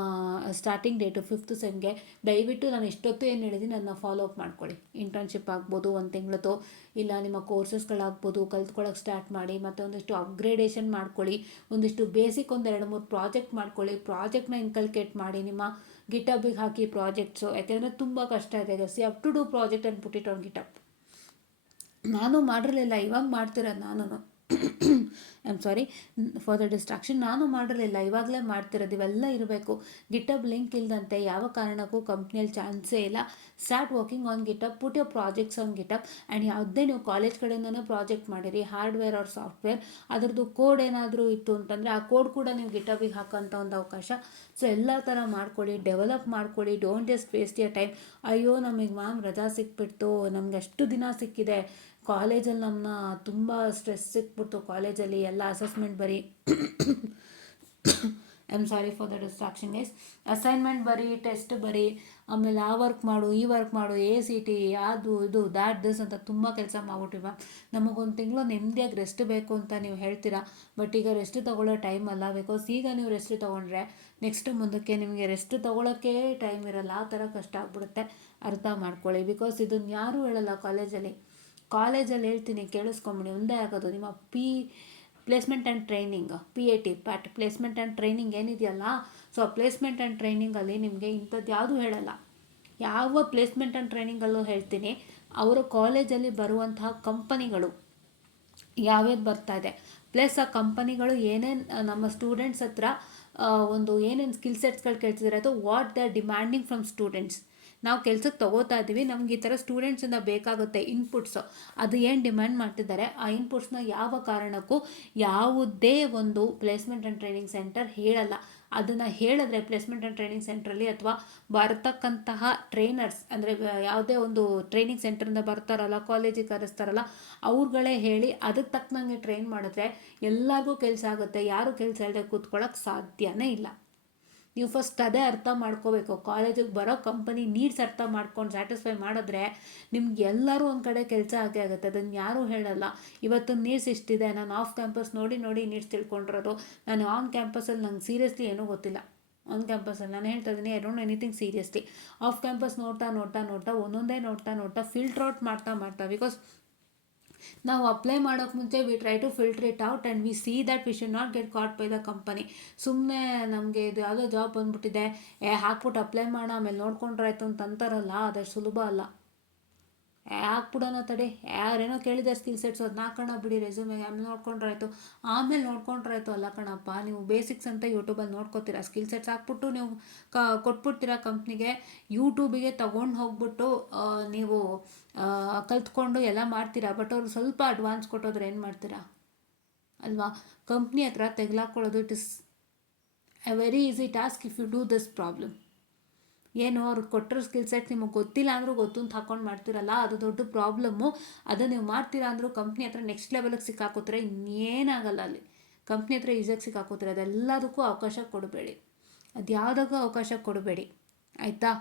ಸ್ಟಾರ್ಟಿಂಗ್ ಡೇಟು 5th ಸೆಮ್ಗೆ, ದಯವಿಟ್ಟು ನಾನು ಎಷ್ಟೊತ್ತು ಏನು ಹೇಳಿದ್ದೀನಿ ಅದನ್ನ ಫಾಲೋ ಅಪ್ ಮಾಡ್ಕೊಳ್ಳಿ. ಇಂಟರ್ನ್ಶಿಪ್ ಆಗ್ಬೋದು, 1 ತಿಂಗಳದ್ದು, ಇಲ್ಲ ನಿಮ್ಮ ಕೋರ್ಸಸ್ಗಳಾಗ್ಬೋದು, ಕಲ್ತ್ಕೊಳ್ಳೋಕೆ ಸ್ಟಾರ್ಟ್ ಮಾಡಿ. ಮತ್ತು ಒಂದಿಷ್ಟು ಅಪ್ಗ್ರೇಡೇಷನ್ ಮಾಡ್ಕೊಳ್ಳಿ, ಒಂದಿಷ್ಟು ಬೇಸಿಕ್ 1-2-3 ಪ್ರಾಜೆಕ್ಟ್ ಮಾಡ್ಕೊಳ್ಳಿ. ಪ್ರಾಜೆಕ್ಟ್ನ ಇನ್ಕಲ್ಕೇಟ್ ಮಾಡಿ, ನಿಮ್ಮ ಗಿಟಬ್ಬಿಗೆ ಹಾಕಿ ಪ್ರಾಜೆಕ್ಟ್ಸು. ಯಾಕೆಂದರೆ ತುಂಬ ಕಷ್ಟ ಇದೆ. See up to do project and put it on GitHub. ನಾನು ಮಾಡಿರಲಿಲ್ಲ, ಇವಾಗ ಮಾಡ್ತಿರೋದು ನಾನು. I am sorry for the distraction. ನಾನು ಮಾಡಿರಲಿಲ್ಲ, ಇವಾಗಲೇ ಮಾಡ್ತಿರೋದು. ಇವೆಲ್ಲ ಇರಬೇಕು. ಗಿಟಬ್ ಲಿಂಕ್ ಇಲ್ಲದಂತೆ ಯಾವ ಕಾರಣಕ್ಕೂ ಕಂಪ್ನಿಯಲ್ಲಿ ಚಾನ್ಸೇ ಇಲ್ಲ. Start working on GitHub, put your projects on GitHub. And ಯಾವುದೇ ನೀವು ಕಾಲೇಜ್ ಕಡೆಯಿಂದನೂ ಪ್ರಾಜೆಕ್ಟ್ ಮಾಡಿರಿ, ಹಾರ್ಡ್ವೇರ್ ಆರ್ ಸಾಫ್ಟ್ವೇರ್, ಅದರದ್ದು ಕೋಡ್ ಏನಾದರೂ ಇತ್ತು ಅಂತಂದರೆ ಆ ಕೋಡ್ ಕೂಡ ನೀವು ಗಿಟಬಿಗೆ ಹಾಕೋಂಥ ಒಂದು ಅವಕಾಶ. ಸೊ ಎಲ್ಲ ಥರ ಮಾಡ್ಕೊಳ್ಳಿ, ಡೆವಲಪ್ ಮಾಡ್ಕೊಳ್ಳಿ. Don't just waste your time. ಅಯ್ಯೋ ನಮಗೆ ಮ್ಯಾಮ್ ರಜಾ ಸಿಕ್ಬಿಡ್ತು, ನಮ್ಗೆ ಅಷ್ಟು ದಿನ ಸಿಕ್ಕಿದೆ, ಕಾಲೇಜಲ್ಲಿ ನಮ್ಮನ್ನ ತುಂಬ ಸ್ಟ್ರೆಸ್ ಸಿಕ್ಬಿಡ್ತು, ಕಾಲೇಜಲ್ಲಿ ಎಲ್ಲ ಅಸೆಸ್ಮೆಂಟ್ ಬರೀ I am sorry for the distraction guys. Assignment ಬರೀ, ಟೆಸ್ಟ್ ಬರೀ, ಆಮೇಲೆ ಆ ವರ್ಕ್ ಮಾಡು, ಈ ವರ್ಕ್ ಮಾಡು, ACT ಅದು ಇದು ದಿಸ್ ಅಂತ ತುಂಬ ಕೆಲಸ ಮಾಡ್ಬಿಟ್ಟಿವ. ನಮಗೊಂದು ತಿಂಗಳು ನೆಮ್ಮದಿಯಾಗಿ ರೆಸ್ಟ್ ಬೇಕು ಅಂತ ನೀವು ಹೇಳ್ತೀರಾ, ಬಟ್ ಈಗ ರೆಸ್ಟ್ ತೊಗೊಳ್ಳೋ ಟೈಮ್ ಅಲ್ಲ. ಬಿಕಾಸ್ ಈಗ ನೀವು ರೆಸ್ಟ್ ತೊಗೊಂಡ್ರೆ ನೆಕ್ಸ್ಟ್ ಮುಂದಕ್ಕೆ ನಿಮಗೆ ರೆಸ್ಟ್ ತೊಗೊಳೋಕ್ಕೆ ಟೈಮ್ ಇರಲ್ಲ. ಆ ಥರ ಕಷ್ಟ ಆಗ್ಬಿಡುತ್ತೆ, ಅರ್ಥ ಮಾಡ್ಕೊಳ್ಳಿ. ಬಿಕಾಸ್ ಇದನ್ನು ಯಾರೂ ಹೇಳಲ್ಲ ಕಾಲೇಜಲ್ಲಿ ಹೇಳ್ತೀನಿ, ಕೇಳಿಸ್ಕೊಂಬಿಡಿ. ಒಂದೇ ಆಗೋದು ನಿಮ್ಮ placement and training, PAT placement and training ಏನಿದೆಯಲ್ಲ. ಸೊ ಆ ಪ್ಲೇಸ್ಮೆಂಟ್ ಆ್ಯಂಡ್ ಟ್ರೈನಿಂಗಲ್ಲಿ ನಿಮಗೆ ಇಂಥದ್ದು ಯಾವುದೂ ಹೇಳಲ್ಲ. ಯಾವ ಪ್ಲೇಸ್ಮೆಂಟ್ ಆ್ಯಂಡ್ ಟ್ರೈನಿಂಗಲ್ಲೂ ಹೇಳ್ತೀನಿ, ಅವರ ಕಾಲೇಜಲ್ಲಿ ಬರುವಂತಹ ಕಂಪನಿಗಳು ಯಾವ್ಯಾವ್ದು ಬರ್ತಾ ಇದೆ, ಪ್ಲಸ್ ಆ ಕಂಪನಿಗಳು ಏನೇನು ನಮ್ಮ ಸ್ಟೂಡೆಂಟ್ಸ್ ಹತ್ರ ಒಂದು ಏನೇನು ಸ್ಕಿಲ್ ಸೆಟ್ಸ್ಗಳು ಕೇಳ್ತಿದ್ದಾರೆ, ಅದು what they are demanding from students. ನಾವು ಕೆಲ್ಸಕ್ಕೆ ತೊಗೋತಾ ಇದ್ದೀವಿ, ನಮ್ಗೆ ಈ ಥರ ಸ್ಟೂಡೆಂಟ್ಸಿಂದ ಬೇಕಾಗುತ್ತೆ ಇನ್ಪುಟ್ಸು, ಅದು ಏನು ಡಿಮ್ಯಾಂಡ್ ಮಾಡ್ತಿದ್ದಾರೆ, ಆ ಇನ್ಪುಟ್ಸ್ನ ಯಾವ ಕಾರಣಕ್ಕೂ ಯಾವುದೇ ಒಂದು ಪ್ಲೇಸ್ಮೆಂಟ್ ಆ್ಯಂಡ್ ಟ್ರೈನಿಂಗ್ ಸೆಂಟರ್ ಹೇಳಲ್ಲ. ಅದನ್ನು ಹೇಳಿದ್ರೆ ಪ್ಲೇಸ್ಮೆಂಟ್ ಆ್ಯಂಡ್ ಟ್ರೈನಿಂಗ್ ಸೆಂಟ್ರಲ್ಲಿ ಅಥವಾ ಬರ್ತಕ್ಕಂತಹ ಟ್ರೈನರ್ಸ್, ಅಂದರೆ ಯಾವುದೇ ಒಂದು ಟ್ರೈನಿಂಗ್ ಸೆಂಟ್ರಿಂದ ಬರ್ತಾರಲ್ಲ, ಕಾಲೇಜಿಗೆ ಕರೆಸ್ತಾರಲ್ಲ, ಅವ್ರುಗಳೇ ಹೇಳಿ ಅದಕ್ಕೆ ತಕ್ಕನಂಗೆ ಟ್ರೈನ್ ಮಾಡಿದ್ರೆ ಎಲ್ಲರಿಗೂ ಕೆಲಸ ಆಗುತ್ತೆ. ಯಾರೂ ಕೆಲಸ ಇಲ್ಲದೆ ಕೂತ್ಕೊಳ್ಳೋಕ್ಕೆ ಸಾಧ್ಯನೇ ಇಲ್ಲ. ನೀವು ಫಸ್ಟ್ ಅದೇ ಅರ್ಥ ಮಾಡ್ಕೋಬೇಕು. ಕಾಲೇಜಿಗೆ ಬರೋ ಕಂಪನಿ ನೀಡ್ಸ್ ಅರ್ಥ ಮಾಡ್ಕೊಂಡು ಸ್ಯಾಟಿಸ್ಫೈ ಮಾಡಿದ್ರೆ ನಿಮ್ಗೆ ಎಲ್ಲರೂ ಒಂದು ಕಡೆ ಕೆಲಸ ಆಗೇ ಆಗುತ್ತೆ. ಅದನ್ನು ಯಾರೂ ಹೇಳಲ್ಲ. ಇವತ್ತು ನೀಡ್ಸ್ ಇಷ್ಟಿದೆ, ನಾನು ಆಫ್ ಕ್ಯಾಂಪಸ್ ನೋಡಿ ನೀಡ್ಸ್ ತಿಳ್ಕೊಂಡಿರೋದು. ನಾನು ಆನ್ ಕ್ಯಾಂಪಸಲ್ಲಿ ನಂಗೆ ಸೀರಿಯಸ್ಲಿ ಏನೂ ಗೊತ್ತಿಲ್ಲ. ಆನ್ ಕ್ಯಾಂಪಸಲ್ಲಿ ನಾನು ಹೇಳ್ತಾ ಇದ್ದೀನಿ, I don't know anything seriously. Off campus ನೋಡ್ತಾ ಒಂದೊಂದೇ ನೋಡ್ತಾ ಫಿಲ್ಟರ್ ಔಟ್ ಮಾಡ್ತಾ ಬಿಕಾಸ್ ನಾವು ಅಪ್ಲೈ ಮಾಡೋಕ್ಕೆ ಮುಂಚೆ we try to filter it out and we see that we should not get caught by the company. ಸುಮ್ಮನೆ ನಮಗೆ ಇದು ಯಾವುದೋ ಜಾಬ್ ಬಂದುಬಿಟ್ಟಿದೆ, ಹಾಕ್ಬಿಟ್ಟು ಅಪ್ಲೈ ಮಾಡೋಣ ಆಮೇಲೆ ನೋಡ್ಕೊಂಡ್ರಾಯ್ತು ಅಂತ ಅಂತಾರಲ್ಲ, ಅದಷ್ಟು ಸುಲಭ ಅಲ್ಲ. ಹಾಕ್ಬಿಡೋಣ ತಡೆ, ಯಾರೇನೋ ಕೇಳಿದ ಸ್ಕಿಲ್ ಸೆಟ್ಸ್ ಅದನ್ನ ಹಾಕೋಣ ಬಿಡಿ ರೆಸ್ಯೂಮೆಗೆ, ಆಮೇಲೆ ನೋಡ್ಕೊಂಡ್ರಾಯ್ತು, ಆಮೇಲೆ ನೋಡ್ಕೊಂಡ್ರಾಯ್ತು. ಅಲ್ಲ ಕಣಪ್ಪ, ನೀವು ಬೇಸಿಕ್ಸ್ ಅಂತ ಯೂಟ್ಯೂಬಲ್ಲಿ ನೋಡ್ಕೋತೀರಾ, ಸ್ಕಿಲ್ ಸೆಟ್ಸ್ ಹಾಕ್ಬಿಟ್ಟು ನೀವು ಕೊಟ್ಬಿಡ್ತೀರಾ ಕಂಪ್ನಿಗೆ. ಯೂಟ್ಯೂಬಿಗೆ ತೊಗೊಂಡು ಹೋಗ್ಬಿಟ್ಟು ನೀವು ಕಲ್ತ್ಕೊಂಡು ಎಲ್ಲ ಮಾಡ್ತೀರಾ. ಬಟ್ ಅವ್ರು ಸ್ವಲ್ಪ ಅಡ್ವಾನ್ಸ್ ಕೊಟ್ಟೋದ್ರೆ ಏನು ಮಾಡ್ತೀರಾ ಅಲ್ವಾ? ಕಂಪ್ನಿ ಹತ್ರ ತೆಗ್ಲಾಕೊಳ್ಳೋದು it is a very easy task if you do this problem. ಏನು ಅವ್ರು ಕೊಟ್ಟಿರೋ ಸ್ಕಿಲ್ ಸೆಟ್ ನಿಮಗೆ ಗೊತ್ತಿಲ್ಲ ಅಂದರೂ ಗೊತ್ತು ಅಂತ ಹಾಕೊಂಡು ಮಾಡ್ತೀರಲ್ಲ, ಅದು ದೊಡ್ಡ ಪ್ರಾಬ್ಲಮ್ಮು. ಅದು ನೀವು ಮಾಡ್ತೀರಾ ಅಂದರೂ ಕಂಪ್ನಿ ಹತ್ರ ನೆಕ್ಸ್ಟ್ ಲೆವೆಲಿಗೆ ಸಿಕ್ಕಾಕೋತಾರೆ, ಇನ್ನೇನಾಗಲ್ಲ ಅಲ್ಲಿ. ಕಂಪ್ನಿ ಹತ್ರ ಈಸಿಯಾಗಿ ಸಿಕ್ಕಾಕೋತಾರೆ. ಅದೆಲ್ಲದಕ್ಕೂ ಅವಕಾಶ ಕೊಡಬೇಡಿ, ಅದು ಯಾವುದಕ್ಕೂ ಅವಕಾಶ ಕೊಡಬೇಡಿ, ಆಯಿತಾ?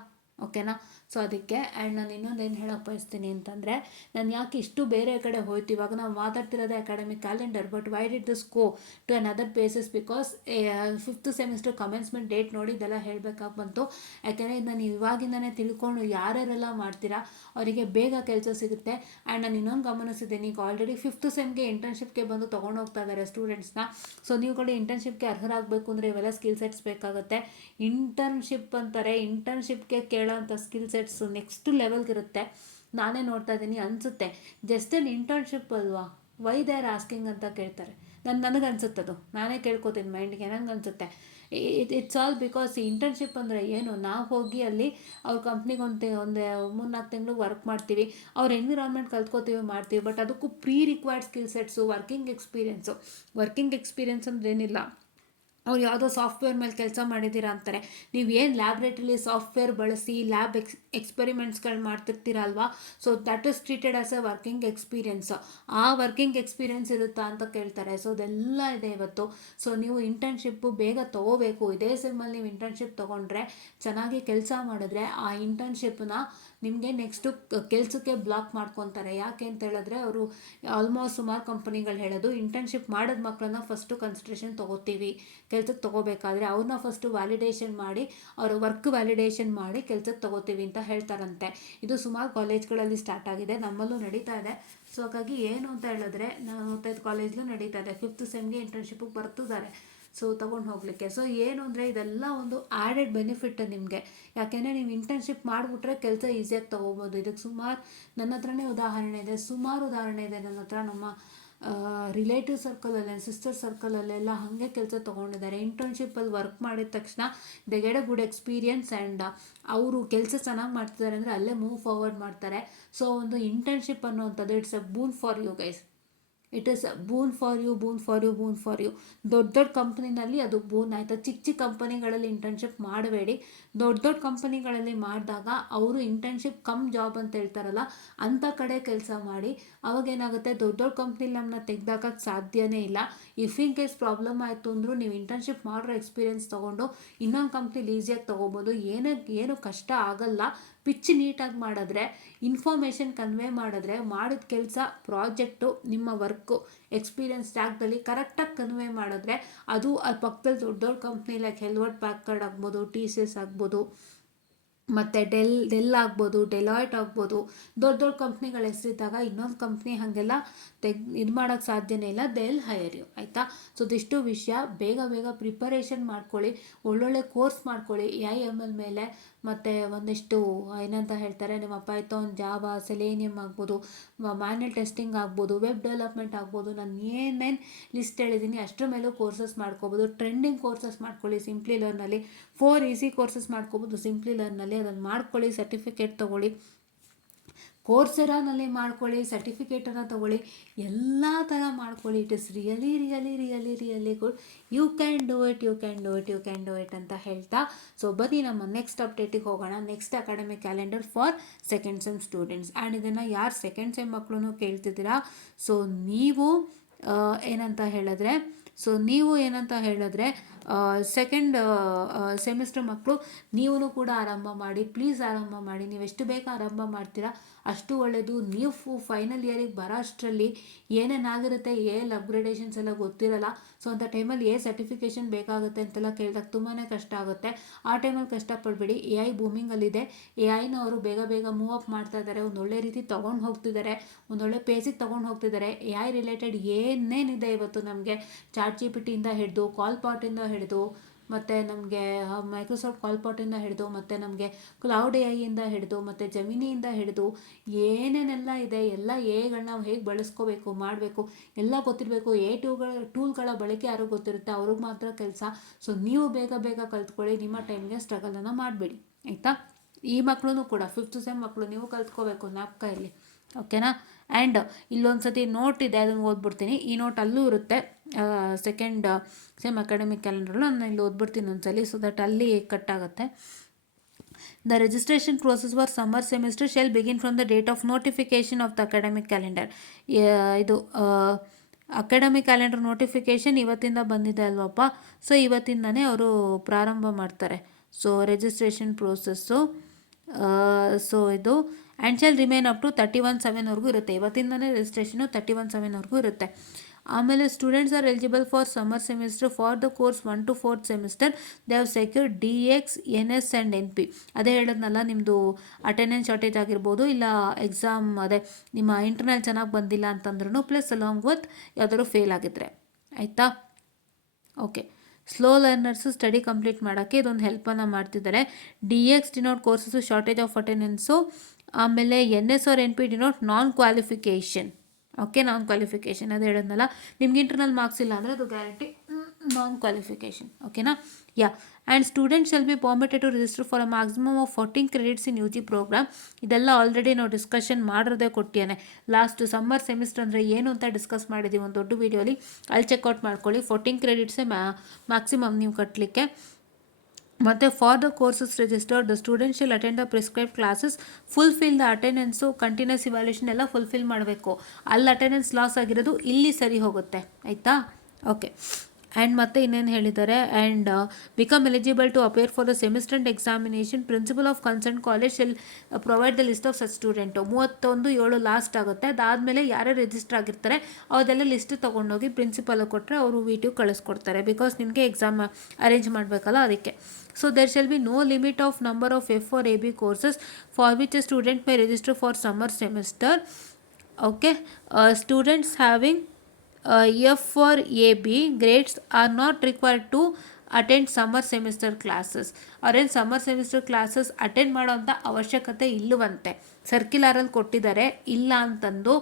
ಓಕೆನಾ? ಸೊ ಅದಕ್ಕೆ. ಆ್ಯಂಡ್ ನಾನು ಇನ್ನೊಂದೇನು ಹೇಳೋಕ್ಕೆ ಬಯಸ್ತೀನಿ ಅಂತಂದರೆ, ನಾನು ಯಾಕೆ ಇಷ್ಟು ಬೇರೆ ಕಡೆ ಹೋಯ್ತು, ಇವಾಗ ನಾವು ಮಾತಾಡ್ತಿರೋದೇ academic calendar, but why did this go to another basis? Because 5th semester commencement date ನೋಡಿ ಇದೆಲ್ಲ ಹೇಳಬೇಕಾಗಿ ಬಂತು. ಯಾಕೆಂದರೆ ಇದು ನಾನು ಇವಾಗಿಂದನೇ ತಿಳ್ಕೊಂಡು ಯಾರ್ಯಾರೆಲ್ಲ ಮಾಡ್ತೀರಾ ಅವರಿಗೆ ಬೇಗ ಕೆಲಸ ಸಿಗುತ್ತೆ. ಆ್ಯಂಡ್ ನಾನು ಇನ್ನೊಂದು ಗಮನಿಸಿದ್ದೀನಿ, ಈಗ ಆಲ್ರೆಡಿ 5th ಸೆಮ್ಗೆ ಇಂಟರ್ನ್ಶಿಪ್ಗೆ ಬಂದು ತೊಗೊಂಡು ಹೋಗ್ತಾ ಇದ್ದಾರೆ ಸ್ಟೂಡೆಂಟ್ಸ್ನ. ಸೊ ನೀವು ಕೂಡ ಇಂಟರ್ನ್ಶಿಪ್ಗೆ ಅರ್ಹರಾಗಬೇಕು ಅಂದರೆ ಇವೆಲ್ಲ ಸ್ಕಿಲ್ ಸೆಟ್ಸ್ ಬೇಕಾಗುತ್ತೆ. ಇಂಟರ್ನ್ಶಿಪ್ ಅಂತಾರೆ, ಇಂಟರ್ನ್ಶಿಪ್ಗೆ ಕೇಳೋಂಥ ಸ್ಕಿಲ್ ಸೆಟ್ಸು ನೆಕ್ಸ್ಟ್ ಲೆವೆಲ್ಗಿರುತ್ತೆ. ನಾನೇ ನೋಡ್ತಾ ಇದ್ದೀನಿ, ಅನಿಸುತ್ತೆ ಜಸ್ಟ್ ಏನು ಇಂಟರ್ನ್ಶಿಪ್ ಅಲ್ವಾ, ವೈ ದೇ ಆರ್ ಆಸ್ಕಿಂಗ್ ಅಂತ ಕೇಳ್ತಾರೆ. ನನಗನ್ಸುತ್ತದು, ನಾನೇ ಕೇಳ್ಕೊತೀನಿ ಮೈಂಡ್ಗೆ, ನನಗನ್ಸುತ್ತೆ ಇಟ್ಸ್ ಆಲ್ ಬಿಕಾಸ್ ಇಂಟರ್ನ್ಶಿಪ್ ಅಂದರೆ ಏನು, ನಾವು ಹೋಗಿ ಅಲ್ಲಿ ಅವ್ರ ಕಂಪ್ನಿಗೆ ಒಂದು 3-4 ತಿಂಗಳು ವರ್ಕ್ ಮಾಡ್ತೀವಿ, ಅವ್ರ ಎನ್ವಿರಾನ್ಮೆಂಟ್ ಕಲ್ತ್ಕೋತೀವಿ, ಮಾಡ್ತೀವಿ. ಬಟ್ ಅದಕ್ಕೂ pre required skill sets, working experience ಅಂದ್ರೆ ಏನಿಲ್ಲ. ಅವ್ರು ಯಾವುದೋ ಸಾಫ್ಟ್ವೇರ್ ಮೇಲೆ ಕೆಲಸ ಮಾಡಿದ್ದೀರಾ ಅಂತಾರೆ. ನೀವು ಏನು ಲ್ಯಾಬ್ರೇಟ್ರಿಲಿ ಸಾಫ್ಟ್ವೇರ್ ಬಳಸಿ ಲ್ಯಾಬ್ ಎಕ್ಸ್ಪೆರಿಮೆಂಟ್ಸ್ಗಳು ಮಾಡ್ತಿರ್ತೀರ ಅಲ್ವಾ, so that is treated as A working experience. ಆ ವರ್ಕಿಂಗ್ ಎಕ್ಸ್ಪೀರಿಯೆನ್ಸ್ ಇರುತ್ತಾ ಅಂತ ಕೇಳ್ತಾರೆ. ಸೊ ಅದೆಲ್ಲ ಇದೆ ಇವತ್ತು. ಸೊ ನೀವು ಇಂಟರ್ನ್ಶಿಪ್ಪು ಬೇಗ ತೊಗೋಬೇಕು. ಇದೇ ಸೆಮ್ಮಲ್ಲಿ ನೀವು ಇಂಟರ್ನ್ಶಿಪ್ ತೊಗೊಂಡ್ರೆ, ಚೆನ್ನಾಗಿ ಕೆಲಸ ಮಾಡಿದ್ರೆ ಆ ಇಂಟರ್ನ್ಶಿಪ್ನ ನಿಮಗೆ ನೆಕ್ಸ್ಟು ಕೆಲಸಕ್ಕೆ ಬ್ಲಾಕ್ ಮಾಡ್ಕೊತಾರೆ. ಯಾಕೆ ಅಂತ ಹೇಳಿದ್ರೆ, ಅವರು ಆಲ್ಮೋಸ್ಟ್ ಸುಮಾರು ಕಂಪನಿಗಳು ಹೇಳೋದು, ಇಂಟರ್ನ್ಶಿಪ್ ಮಾಡಿದ ಮಕ್ಕಳನ್ನ ಫಸ್ಟು ಕನ್ಸಿಡ್ರೇಷನ್ ತೊಗೋತೀವಿ ಕೆಲ್ಸಕ್ಕೆ ತೊಗೋಬೇಕಾದ್ರೆ, ಅವ್ರನ್ನ ಫಸ್ಟು ವ್ಯಾಲಿಡೇಷನ್ ಮಾಡಿ, ಅವರ ವರ್ಕ್ ವ್ಯಾಲಿಡೇಷನ್ ಮಾಡಿ ಕೆಲ್ಸಕ್ಕೆ ತೊಗೋತೀವಿ ಅಂತ ಹೇಳ್ತಾರಂತೆ. ಇದು ಸುಮಾರು ಕಾಲೇಜ್ಗಳಲ್ಲಿ ಸ್ಟಾರ್ಟ್ ಆಗಿದೆ, ನಮ್ಮಲ್ಲೂ ನಡೀತಾ ಇದೆ. ಸೊ ಹಾಗಾಗಿ ಏನು ಅಂತ ಹೇಳಿದ್ರೆ, ನಾನು ಓದ್ತಾ ಇದ್ದ ಕಾಲೇಜ್ಲೂ ನಡೀತಾ ಇದೆ. 5th ಸೆಮ್ಗೆ ಇಂಟರ್ನ್ಶಿಪ್ಪಿಗೆ ಬರ್ತಿದ್ದಾರೆ, ಸೊ ತೊಗೊಂಡು ಹೋಗಲಿಕ್ಕೆ. ಸೊ ಏನು ಅಂದರೆ ಇದೆಲ್ಲ ಒಂದು ಆ್ಯಡೆಡ್ ಬೆನಿಫಿಟ್ ನಿಮಗೆ. ಯಾಕೆಂದರೆ ನೀವು ಇಂಟರ್ನ್ಶಿಪ್ ಮಾಡಿಬಿಟ್ರೆ ಕೆಲಸ ಈಸಿಯಾಗಿ ತೊಗೋಬೋದು. ಇದಕ್ಕೆ ಸುಮಾರು ನನ್ನ ಹತ್ರನೇ ಉದಾಹರಣೆ ಇದೆ, ಸುಮಾರು ಉದಾಹರಣೆ ಇದೆ ನನ್ನ ಹತ್ರ. ನಮ್ಮ ರಿಲೇಟಿವ್ ಸರ್ಕಲಲ್ಲಿ, ಸಿಸ್ಟರ್ ಸರ್ಕಲಲ್ಲೆಲ್ಲ ಹಾಗೆ ಕೆಲಸ ತೊಗೊಂಡಿದ್ದಾರೆ. ಇಂಟರ್ನ್ಶಿಪ್ಪಲ್ಲಿ ವರ್ಕ್ ಮಾಡಿದ ತಕ್ಷಣ they get a good experience. And ಅವರು ಕೆಲಸ ಚೆನ್ನಾಗಿ ಮಾಡ್ತಿದ್ದಾರೆ ಅಂದರೆ ಅಲ್ಲೇ ಮೂವ್ ಫಾರ್ವರ್ಡ್ ಮಾಡ್ತಾರೆ. ಸೊ ಒಂದು ಇಂಟರ್ನ್ಶಿಪ್ ಅನ್ನೋವಂಥದ್ದು it's a boon for you guys. It is boon for you, boon for you, boon for you. ದೊಡ್ಡ ದೊಡ್ಡ ಕಂಪ್ನಿನಲ್ಲಿ ಅದು ಬೂನ್ ಆಯಿತಾ. ಚಿಕ್ಕ ಚಿಕ್ಕ ಕಂಪನಿಗಳಲ್ಲಿ ಇಂಟರ್ನ್ಶಿಪ್ ಮಾಡಬೇಡಿ. ದೊಡ್ಡ ದೊಡ್ಡ ಕಂಪನಿಗಳಲ್ಲಿ ಮಾಡಿದಾಗ ಅವರು ಇಂಟರ್ನ್ಶಿಪ್ ಕಮ್ ಜಾಬ್ ಅಂತ ಹೇಳ್ತಾರಲ್ಲ, ಅಂಥ ಕಡೆ ಕೆಲಸ ಮಾಡಿ. ಅವಾಗೇನಾಗುತ್ತೆ, ದೊಡ್ಡ ದೊಡ್ಡ ಕಂಪ್ನಿಲಿ ನಮ್ಮನ್ನ ತೆಗ್ದಾಕಕ್ಕೆ ಸಾಧ್ಯನೇ ಇಲ್ಲ. ಇಫ್ ಇನ್ ಕೇಸ್ ಪ್ರಾಬ್ಲಮ್ ಆಯಿತು ಅಂದರೂ ನೀವು ಇಂಟರ್ನ್ಶಿಪ್ ಮಾಡಿರೋ ಎಕ್ಸ್ಪೀರಿಯೆನ್ಸ್ ತೊಗೊಂಡು ಇನ್ನೊಂದು ಕಂಪ್ನಿಲಿ ಈಸಿಯಾಗಿ ತೊಗೋಬೋದು. ಏನು ಕಷ್ಟ ಆಗಲ್ಲ. ಪಿಚ್ ನೀಟಾಗಿ ಮಾಡಿದ್ರೆ, ಇನ್ಫಾರ್ಮೇಷನ್ ಕನ್ವೆ ಮಾಡಿದ್ರೆ, ಮಾಡಿದ ಕೆಲಸ ಪ್ರಾಜೆಕ್ಟು ನಿಮ್ಮ ವರ್ಕು ಎಕ್ಸ್ಪೀರಿಯನ್ಸ್ ಜಾಗದಲ್ಲಿ ಕರೆಕ್ಟಾಗಿ ಕನ್ವೆ ಮಾಡಿದ್ರೆ, ಅದು ಅಲ್ಲಿ ಪಕ್ಕದಲ್ಲಿ ದೊಡ್ಡ ದೊಡ್ಡ ಕಂಪ್ನಿ ಲೈಕ್ ಹೆಲ್ವರ್ಟ್ ಪ್ಯಾಕರ್ಡ್ ಆಗ್ಬೋದು, TCS ಆಗ್ಬೋದು, ಮತ್ತು ಡೆಲ್ ಆಗ್ಬೋದು, ಡೆಲಾಯ್ಟ್ ಆಗ್ಬೋದು, ದೊಡ್ಡ ದೊಡ್ಡ ಕಂಪ್ನಿಗಳ ಹೆಸರಿದ್ದಾಗ ಇನ್ನೊಂದು ಕಂಪ್ನಿ ಹಾಗೆಲ್ಲ ಇದು ಮಾಡೋಕ್ಕೆ ಸಾಧ್ಯನೇ ಇಲ್ಲ. ಡೆಲ್ ಹೈಯರ್ ಯು, ಆಯಿತಾ. ಸೊ ಇದಿಷ್ಟು ವಿಷಯ. ಬೇಗ ಪ್ರಿಪರೇಷನ್ ಮಾಡ್ಕೊಳ್ಳಿ, ಒಳ್ಳೊಳ್ಳೆ ಕೋರ್ಸ್ ಮಾಡ್ಕೊಳ್ಳಿ AIML ಮೇಲೆ. ಮತ್ತು ಒಂದಿಷ್ಟು ಏನಂತ ಹೇಳ್ತಾರೆ, ನಿಮ್ಮ ಪೈಥಾನ್, ಜಾವಾ, ಸೆಲೇನಿಯಮ್ ಆಗ್ಬೋದು, ಮ್ಯಾನ್ಯಲ್ ಟೆಸ್ಟಿಂಗ್ ಆಗ್ಬೋದು, ವೆಬ್ ಡೆವಲಪ್ಮೆಂಟ್ ಆಗ್ಬೋದು, ನಾನು ಏನೇನು ಲಿಸ್ಟ್ ಹೇಳಿದ್ದೀನಿ ಅಷ್ಟರ ಮೇಲೂ ಕೋರ್ಸಸ್ ಮಾಡ್ಕೋಬೋದು. ಟ್ರೆಂಡಿಂಗ್ ಕೋರ್ಸಸ್ ಮಾಡ್ಕೊಳ್ಳಿ ಸಿಂಪ್ಲಿ ಲರ್ನಲ್ಲಿ. 4 ಈಸಿ ಕೋರ್ಸಸ್ ಮಾಡ್ಕೋಬೋದು ಸಿಂಪ್ಲಿ ಲರ್ನಲ್ಲಿ. ಅದನ್ನು ಮಾಡ್ಕೊಳ್ಳಿ, ಸರ್ಟಿಫಿಕೇಟ್ ತೊಗೊಳ್ಳಿ. ಕೋರ್ಸೆರಾನಲ್ಲಿ ಮಾಡ್ಕೊಳ್ಳಿ, ಸರ್ಟಿಫಿಕೇಟನ್ನು ತೊಗೊಳ್ಳಿ, ಎಲ್ಲ ಥರ ಮಾಡ್ಕೊಳ್ಳಿ. It is really good. You can do it ಅಂತ ಹೇಳ್ತಾ, ಸೊ ಬನ್ನಿ ನಮ್ಮ ನೆಕ್ಸ್ಟ್ ಅಪ್ಡೇಟಿಗೆ ಹೋಗೋಣ. Next academic calendar for second sem students. And ಇದನ್ನು ಯಾರು ಸೆಕೆಂಡ್ ಸೆಮ್ ಮಕ್ಕಳು ಕೇಳ್ತಿದ್ದೀರಾ, ಸೊ ನೀವು ಏನಂತ ಹೇಳಿದ್ರೆ ಸೆಕೆಂಡ್ ಸೆಮಿಸ್ಟರ್ ಮಕ್ಕಳು ನೀವು ಕೂಡ ಆರಂಭ ಮಾಡಿ, ಪ್ಲೀಸ್ ಆರಂಭ ಮಾಡಿ. ನೀವು ಎಷ್ಟು ಬೇಗ ಆರಂಭ ಮಾಡ್ತೀರಾ ಅಷ್ಟು ಒಳ್ಳೆಯದು. ನೀವು ಫೈನಲ್ ಇಯರಿಗೆ ಬರೋ ಅಷ್ಟರಲ್ಲಿ ಏನೇನಾಗಿರುತ್ತೆ, ಅಪ್ಗ್ರೇಡೇಷನ್ಸ್ ಎಲ್ಲ ಗೊತ್ತಿರಲ್ಲ. ಸೊ ಅಂಥ ಟೈಮಲ್ಲಿ ಸರ್ಟಿಫಿಕೇಷನ್ ಬೇಕಾಗುತ್ತೆ ಅಂತೆಲ್ಲ ಕೇಳಿದಾಗ ತುಂಬಾ ಕಷ್ಟ ಆಗುತ್ತೆ. ಆ ಟೈಮಲ್ಲಿ ಕಷ್ಟಪಡಬೇಡಿ. AI ಬೂಮಿಂಗಲ್ಲಿದೆ. AIನ ಅವರು ಬೇಗ ಮೂವ್ ಅಪ್ ಮಾಡ್ತಾ ಇದ್ದಾರೆ, ಒಂದೊಳ್ಳೆ ರೀತಿ ತೊಗೊಂಡು ಹೋಗ್ತಿದ್ದಾರೆ, ಒಂದೊಳ್ಳೆ ಪೇಜಿಗೆ ತೊಗೊಂಡು ಹೋಗ್ತಿದ್ದಾರೆ. AI ರಿಲೇಟೆಡ್ ಏನೇನಿದೆ ಇವತ್ತು ನಮಗೆ, ಚಾಟ್ GPT ಇಂದ ಹಿಡಿದು, ಕಾಲ್ ಪಾಟಿಂದ ಹಿಡಿದು, ಮತ್ತು ನಮಗೆ ಮೈಕ್ರೋಸಾಫ್ಟ್ ಕಾಲ್ಪಾಟಿಂದ ಹಿಡಿದು ಮತ್ತು ನಮಗೆ ಕ್ಲೌಡ್ AI ಹಿಡಿದು ಮತ್ತು ಜಮಿನಿಯಿಂದ ಹಿಡಿದು ಏನೇನೆಲ್ಲ ಇದೆ ಎಲ್ಲ ಎಗಳನ್ನ ನಾವು ಹೇಗೆ ಬಳಸ್ಕೋಬೇಕು ಮಾಡಬೇಕು ಎಲ್ಲ ಗೊತ್ತಿರಬೇಕು. ಟೂಲ್ಗಳ ಬಳಕೆ ಯಾರು ಗೊತ್ತಿರುತ್ತೆ ಅವ್ರಿಗೆ ಮಾತ್ರ ಕೆಲಸ. ಸೊ ನೀವು ಬೇಗ ಬೇಗ ಕಲ್ತ್ಕೊಳ್ಳಿ, ನಿಮ್ಮ ಟೈಮ್ಗೆ ಸ್ಟ್ರಗಲನ್ನು ಮಾಡಬೇಡಿ ಆಯಿತಾ. ಈ ಮಕ್ಕಳು ಕೂಡ 5th ಸೆಮ್ ಮಕ್ಕಳು ನೀವು ಕಲ್ತ್ಕೋಬೇಕು ಜ್ಞಾಪಕ ಓಕೆನಾ. ಆ್ಯಂಡ್ ಇಲ್ಲೊಂದು ಸತಿ ನೋಟ್ ಇದೆ, ಅದನ್ನು ಓದ್ಬಿಡ್ತೀನಿ. ಈ ನೋಟ್ ಅಲ್ಲೂ ಇರುತ್ತೆ, ಸೆಕೆಂಡ್ ಸೆಮ್ ಅಕಾಡೆಮಿಕ್ ಕ್ಯಾಲೆಂಡ್ರಲ್ಲೂ ನಾನು ಇಲ್ಲಿ ಓದ್ಬಿಡ್ತೀನಿ ಒಂದ್ಸಲಿ, ಸೊ ದಟ್ ಅಲ್ಲಿ ಕಟ್ ಆಗುತ್ತೆ. The registration process for summer semester shall begin from the date of notification of the academic calendar. ಇದು ಅಕಾಡೆಮಿಕ್ ಕ್ಯಾಲೆಂಡರ್ ನೋಟಿಫಿಕೇಷನ್ ಇವತ್ತಿಂದ ಬಂದಿದೆ ಅಲ್ವಪ್ಪ, ಸೊ ಇವತ್ತಿಂದನೇ ಅವರು ಪ್ರಾರಂಭ ಮಾಡ್ತಾರೆ. ಸೊ ರಿಜಿಸ್ಟ್ರೇಷನ್ ಪ್ರೋಸೆಸ್ಸು ಸೊ ಇದು and shall remain up to 31/7 ಇರುತ್ತೆ. ಇವತ್ತಿಂದನೇ ರಿಜಿಸ್ಟ್ರೇಷನು 31/7 ಇರುತ್ತೆ. ಆಮೇಲೆ students are eligible for summer semester for the course 1 to 4th semester they have secured DX, NS and NP. ಅದೇ ಹೇಳೋದ್ನಲ್ಲ, ನಿಮ್ಮದು ಅಟೆಂಡೆನ್ಸ್ ಶಾರ್ಟೇಜ್ ಆಗಿರ್ಬೋದು, ಇಲ್ಲ exam ಅದೇ ನಿಮ್ಮ ಇಂಟರ್ನಲ್ ಚೆನ್ನಾಗಿ ಬಂದಿಲ್ಲ ಅಂತಂದ್ರೂ, ಪ್ಲಸ್ ಅಲಾಂಗ್ ವಿತ್ ಯಾವ್ದಾದ್ರು ಫೇಲ್ ಆಗಿದ್ರೆ ಆಯಿತಾ. ಓಕೆ, ಸ್ಲೋ ಲರ್ನರ್ಸು ಸ್ಟಡಿ ಕಂಪ್ಲೀಟ್ ಮಾಡೋಕ್ಕೆ ಇದೊಂದು ಹೆಲ್ಪನ್ನು ಮಾಡ್ತಿದ್ದಾರೆ. DX denote courses shortage of attendance. ಆಮೇಲೆ NS ಆರ್ NP ಡಿನೋಟ್ ನಾನ್ ಕ್ವಾಲಿಫಿಕೇಷನ್. ಓಕೆ, ನಾನ್ ಕ್ವಾಲಿಫಿಕೇಷನ್ ಅದು ಹೇಳೋದ್ನಲ್ಲ, ನಿಮ್ಗೆ ಇಂಟರ್ನಲ್ ಮಾರ್ಕ್ಸ್ ಇಲ್ಲ ಅಂದರೆ ಅದು ಗ್ಯಾರಂಟಿ ನಾನ್ ಕ್ವಾಲಿಫಿಕೇಷನ್. ಓಕೆನಾ. Yeah, and students shall be permitted to register for a maximum of 14 credits in UG program. ಇದೆಲ್ಲ already ನಾವು ಡಿಸ್ಕಷನ್ ಮಾಡಿರೋದೇ ಕೊಟ್ಟಿಯಾನೆ. ಲಾಸ್ಟ್ ಸಮ್ಮರ್ ಸೆಮಿಸ್ಟರ್ ಅಂದರೆ ಏನು ಅಂತ ಡಿಸ್ಕಸ್ ಮಾಡಿದ್ದೀವಿ ಒಂದು ದೊಡ್ಡ ವೀಡಿಯೋಲಿ, ಅಲ್ಲಿ ಚೆಕ್ಔಟ್ ಮಾಡ್ಕೊಳ್ಳಿ. 14 ಕ್ರೆಡಿಟ್ಸೇ ಮ್ಯಾಕ್ಸಿಮಮ್ ನೀವು ಕಟ್ಟಲಿಕ್ಕೆ. ಮತ್ತು for the courses registered the student shall attend the prescribe classes, fulfil the attendance, continuous evaluation ಎಲ್ಲ ಫುಲ್ಫಿಲ್ ಮಾಡಬೇಕು. ಅಲ್ಲಿ ಅಟೆಂಡೆನ್ಸ್ ಲಾಸ್ ಆಗಿರೋದು ಇಲ್ಲಿ ಸರಿ ಹೋಗುತ್ತೆ ಆಯಿತಾ. ಓಕೆ, ಆ್ಯಂಡ್ ಮತ್ತೆ ಇನ್ನೇನು ಹೇಳಿದ್ದಾರೆ, and become eligible to appear for the semester examination. Principal of concern college shall provide the list of such student. 31/7 last ಆಗುತ್ತೆ. ಅದಾದಮೇಲೆ ಯಾರ್ಯಾರು ರಿಜಿಸ್ಟರ್ ಆಗಿರ್ತಾರೆ ಅವ್ರದೆಲ್ಲ ಲಿಸ್ಟ್ ತೊಗೊಂಡೋಗಿ ಪ್ರಿನ್ಸಿಪಲ್ಗೆ ಕೊಟ್ಟರೆ ಅವರು VT ಕಳಿಸ್ಕೊಡ್ತಾರೆ. ಬಿಕಾಸ್ ನಿಮಗೆ ಎಕ್ಸಾಮ್ ಅರೇಂಜ್ ಮಾಡಬೇಕಲ್ಲ ಅದಕ್ಕೆ. So there shall be no limit of number of F or AB courses for which a student may register for summer semester. Okay, students having F or AB grades are not required to attend summer semester classes. ಅವ್ರೇನು summer semester classes attend ಮಾಡೋವಂಥ ಅವಶ್ಯಕತೆ ಇಲ್ಲವಂತೆ. ಸರ್ಕ್ಯುಲರಲ್ಲಿ ಕೊಟ್ಟಿದ್ದಾರೆ, ಇಲ್ಲ ಅಂತಂದು.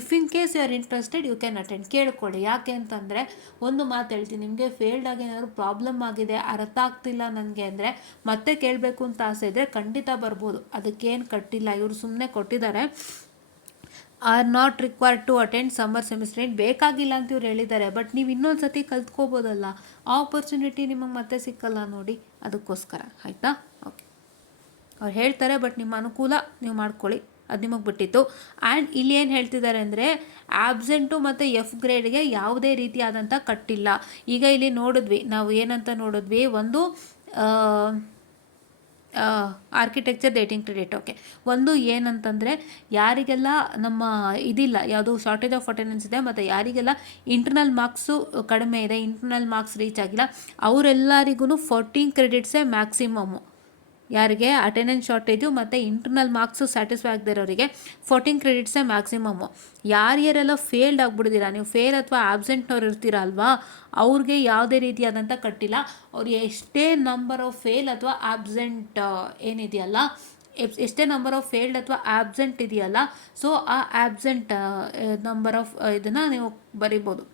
If in case you are interested you can attend. ಕೇಳ್ಕೊಳ್ಳಿ. ಯಾಕೆ ಅಂತಂದರೆ ಒಂದು ಮಾತು ಹೇಳ್ತೀನಿ, ನಿಮಗೆ ಫೇಲ್ಡಾಗಿ ಏನಾದರೂ ಪ್ರಾಬ್ಲಮ್ ಆಗಿದೆ, ಅರ್ಥ ಆಗ್ತಿಲ್ಲ ನನಗೆ ಅಂದರೆ ಮತ್ತೆ ಕೇಳಬೇಕು ಅಂತ ಆಸೆ ಇದ್ದರೆ ಖಂಡಿತ ಬರ್ಬೋದು. ಅದಕ್ಕೇನು ಕಟ್ಟಿಲ್ಲ, ಇವರು ಸುಮ್ಮನೆ ಕೊಟ್ಟಿದ್ದಾರೆ. Are not required to attend summer semester. ಏನು ಬೇಕಾಗಿಲ್ಲ ಅಂತ ಇವ್ರು ಹೇಳಿದ್ದಾರೆ, ಬಟ್ ನೀವು ಇನ್ನೊಂದು ಸತಿ ಕಲ್ತ್ಕೋಬೋದಲ್ಲ. ಆ ಆಪರ್ಚುನಿಟಿ ನಿಮಗೆ ಮತ್ತೆ ಸಿಕ್ಕಲ್ಲ ನೋಡಿ, ಅದಕ್ಕೋಸ್ಕರ ಆಯಿತಾ. ಓಕೆ, ಅವ್ರು ಹೇಳ್ತಾರೆ, ಬಟ್ ನಿಮ್ಮ ಅನುಕೂಲ ನೀವು ಮಾಡ್ಕೊಳ್ಳಿ, ಅದು ನಿಮಗೆ ಬಿಟ್ಟಿತ್ತು. ಆ್ಯಂಡ್ ಇಲ್ಲಿ ಏನು ಹೇಳ್ತಿದ್ದಾರೆ ಅಂದರೆ ಆಬ್ಸೆಂಟು ಮತ್ತು F ಗ್ರೇಡ್ಗೆ ಯಾವುದೇ ರೀತಿಯಾದಂಥ ಕಟ್ಟಿಲ್ಲ. ಈಗ ಇಲ್ಲಿ ನೋಡಿದ್ವಿ ನಾವು, ಏನಂತ ನೋಡಿದ್ವಿ, ಒಂದು ಆರ್ಕಿಟೆಕ್ಚರ್ ಡೇಟಿಂಗ್ ಕ್ರೆಡಿಟ್. ಓಕೆ, ಒಂದು ಏನಂತಂದರೆ ಯಾರಿಗೆಲ್ಲ ನಮ್ಮ ಇದಿಲ್ಲ, ಯಾವುದು ಶಾರ್ಟೇಜ್ ಆಫ್ ಅಟೆಂಡೆನ್ಸ್ ಇದೆ, ಮತ್ತು ಯಾರಿಗೆಲ್ಲ ಇಂಟರ್ನಲ್ ಮಾರ್ಕ್ಸು ಕಡಿಮೆ ಇದೆ, ಇಂಟರ್ನಲ್ ಮಾರ್ಕ್ಸ್ ರೀಚ್ ಆಗಿಲ್ಲ, ಅವರೆಲ್ಲರಿಗೂ 14 ಕ್ರೆಡಿಟ್ಸೇ ಮ್ಯಾಕ್ಸಿಮಮ್ಮು. ಯಾರಿಗೆ ಅಟೆಂಡೆನ್ಸ್ ಶಾರ್ಟೇಜು ಮತ್ತು ಇಂಟರ್ನಲ್ ಮಾರ್ಕ್ಸು ಸ್ಯಾಟಿಸ್ಫೈ ಆಗದೆ ಇರೋರಿಗೆ 14 ಕ್ರೆಡಿಟ್ಸೇ ಮ್ಯಾಕ್ಸಿಮಮ್ಮು. ಯಾರ್ಯಾರೆಲ್ಲ ಫೇಲ್ಡ್ ಆಗಿಬಿಡ್ತೀರಾ, ನೀವು ಫೇಲ್ ಅಥವಾ ಆಬ್ಸೆಂಟ್ನವ್ರು ಇರ್ತೀರ ಅಲ್ವಾ, ಅವ್ರಿಗೆ ಯಾವುದೇ ರೀತಿಯಾದಂಥ ಕಟ್ಟಿಲ್ಲ. ಅವ್ರು ಎಷ್ಟೇ ನಂಬರ್ ಆಫ್ ಫೇಲ್ ಅಥವಾ ಆಬ್ಸೆಂಟ್ ಏನಿದೆಯಲ್ಲ, ಎಷ್ಟೇ ನಂಬರ್ ಆಫ್ ಫೇಲ್ಡ್ ಅಥವಾ ಆಬ್ಸೆಂಟ್ ಇದೆಯಲ್ಲ, ಸೊ ಆ ಆಬ್ಸೆಂಟ್ ನಂಬರ್ ಆಫ್ ಇದನ್ನು ನೀವು ಬರಿಬೋದು,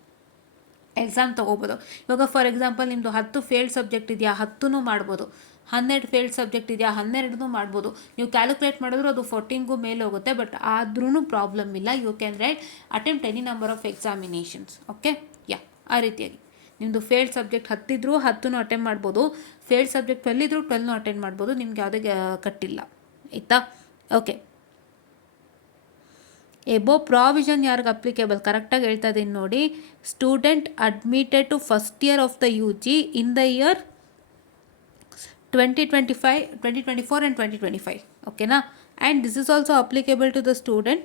ಎಕ್ಸಾಮ್ ತೊಗೋಬೋದು. ಇವಾಗ ಫಾರ್ ಎಕ್ಸಾಂಪಲ್ ನಿಮ್ಮದು 10 ಫೇಲ್ಡ್ ಸಬ್ಜೆಕ್ಟ್ ಇದೆಯಾ, 10 ಮಾಡ್ಬೋದು. 12 ಫೇಲ್ಡ್ ಸಬ್ಜೆಕ್ಟ್ ಇದೆಯಾ, 12 ಮಾಡ್ಬೋದು. ನೀವು ಕ್ಯಾಲ್ಕುಲೇಟ್ ಮಾಡಿದ್ರು ಅದು 14ಗೂ ಮೇಲೆ ಹೋಗುತ್ತೆ, ಬಟ್ ಆದ್ರೂ ಪ್ರಾಬ್ಲಮ್ ಇಲ್ಲ. You can right attempt any number of examinations. Okay, yeah, ಆ ರೀತಿಯಾಗಿ ನಿಮ್ಮದು ಫೇಲ್ಡ್ ಸಬ್ಜೆಕ್ಟ್ 10 ಅಟೆಂಡ್ ಮಾಡ್ಬೋದು, ಫೇಲ್ಡ್ ಸಬ್ಜೆಕ್ಟ್ 12 ಅಟೆಂಡ್ ಮಾಡ್ಬೋದು. ನಿಮ್ಗೆ ಯಾವುದೇ ಕಟ್ಟಿಲ್ಲ ಆಯಿತಾ. ಓಕೆ, ಎಬೋ ಪ್ರಾವಿಷನ್ ಯಾರಿಗೆ ಅಪ್ಲಿಕೇಬಲ್ ಕರೆಕ್ಟಾಗಿ ಹೇಳ್ತಾ ಇದ್ದೀನಿ ನೋಡಿ. Student admitted to first year of the UG in the year 2024 and 2025. ಓಕೆನಾ. And this is also applicable to the student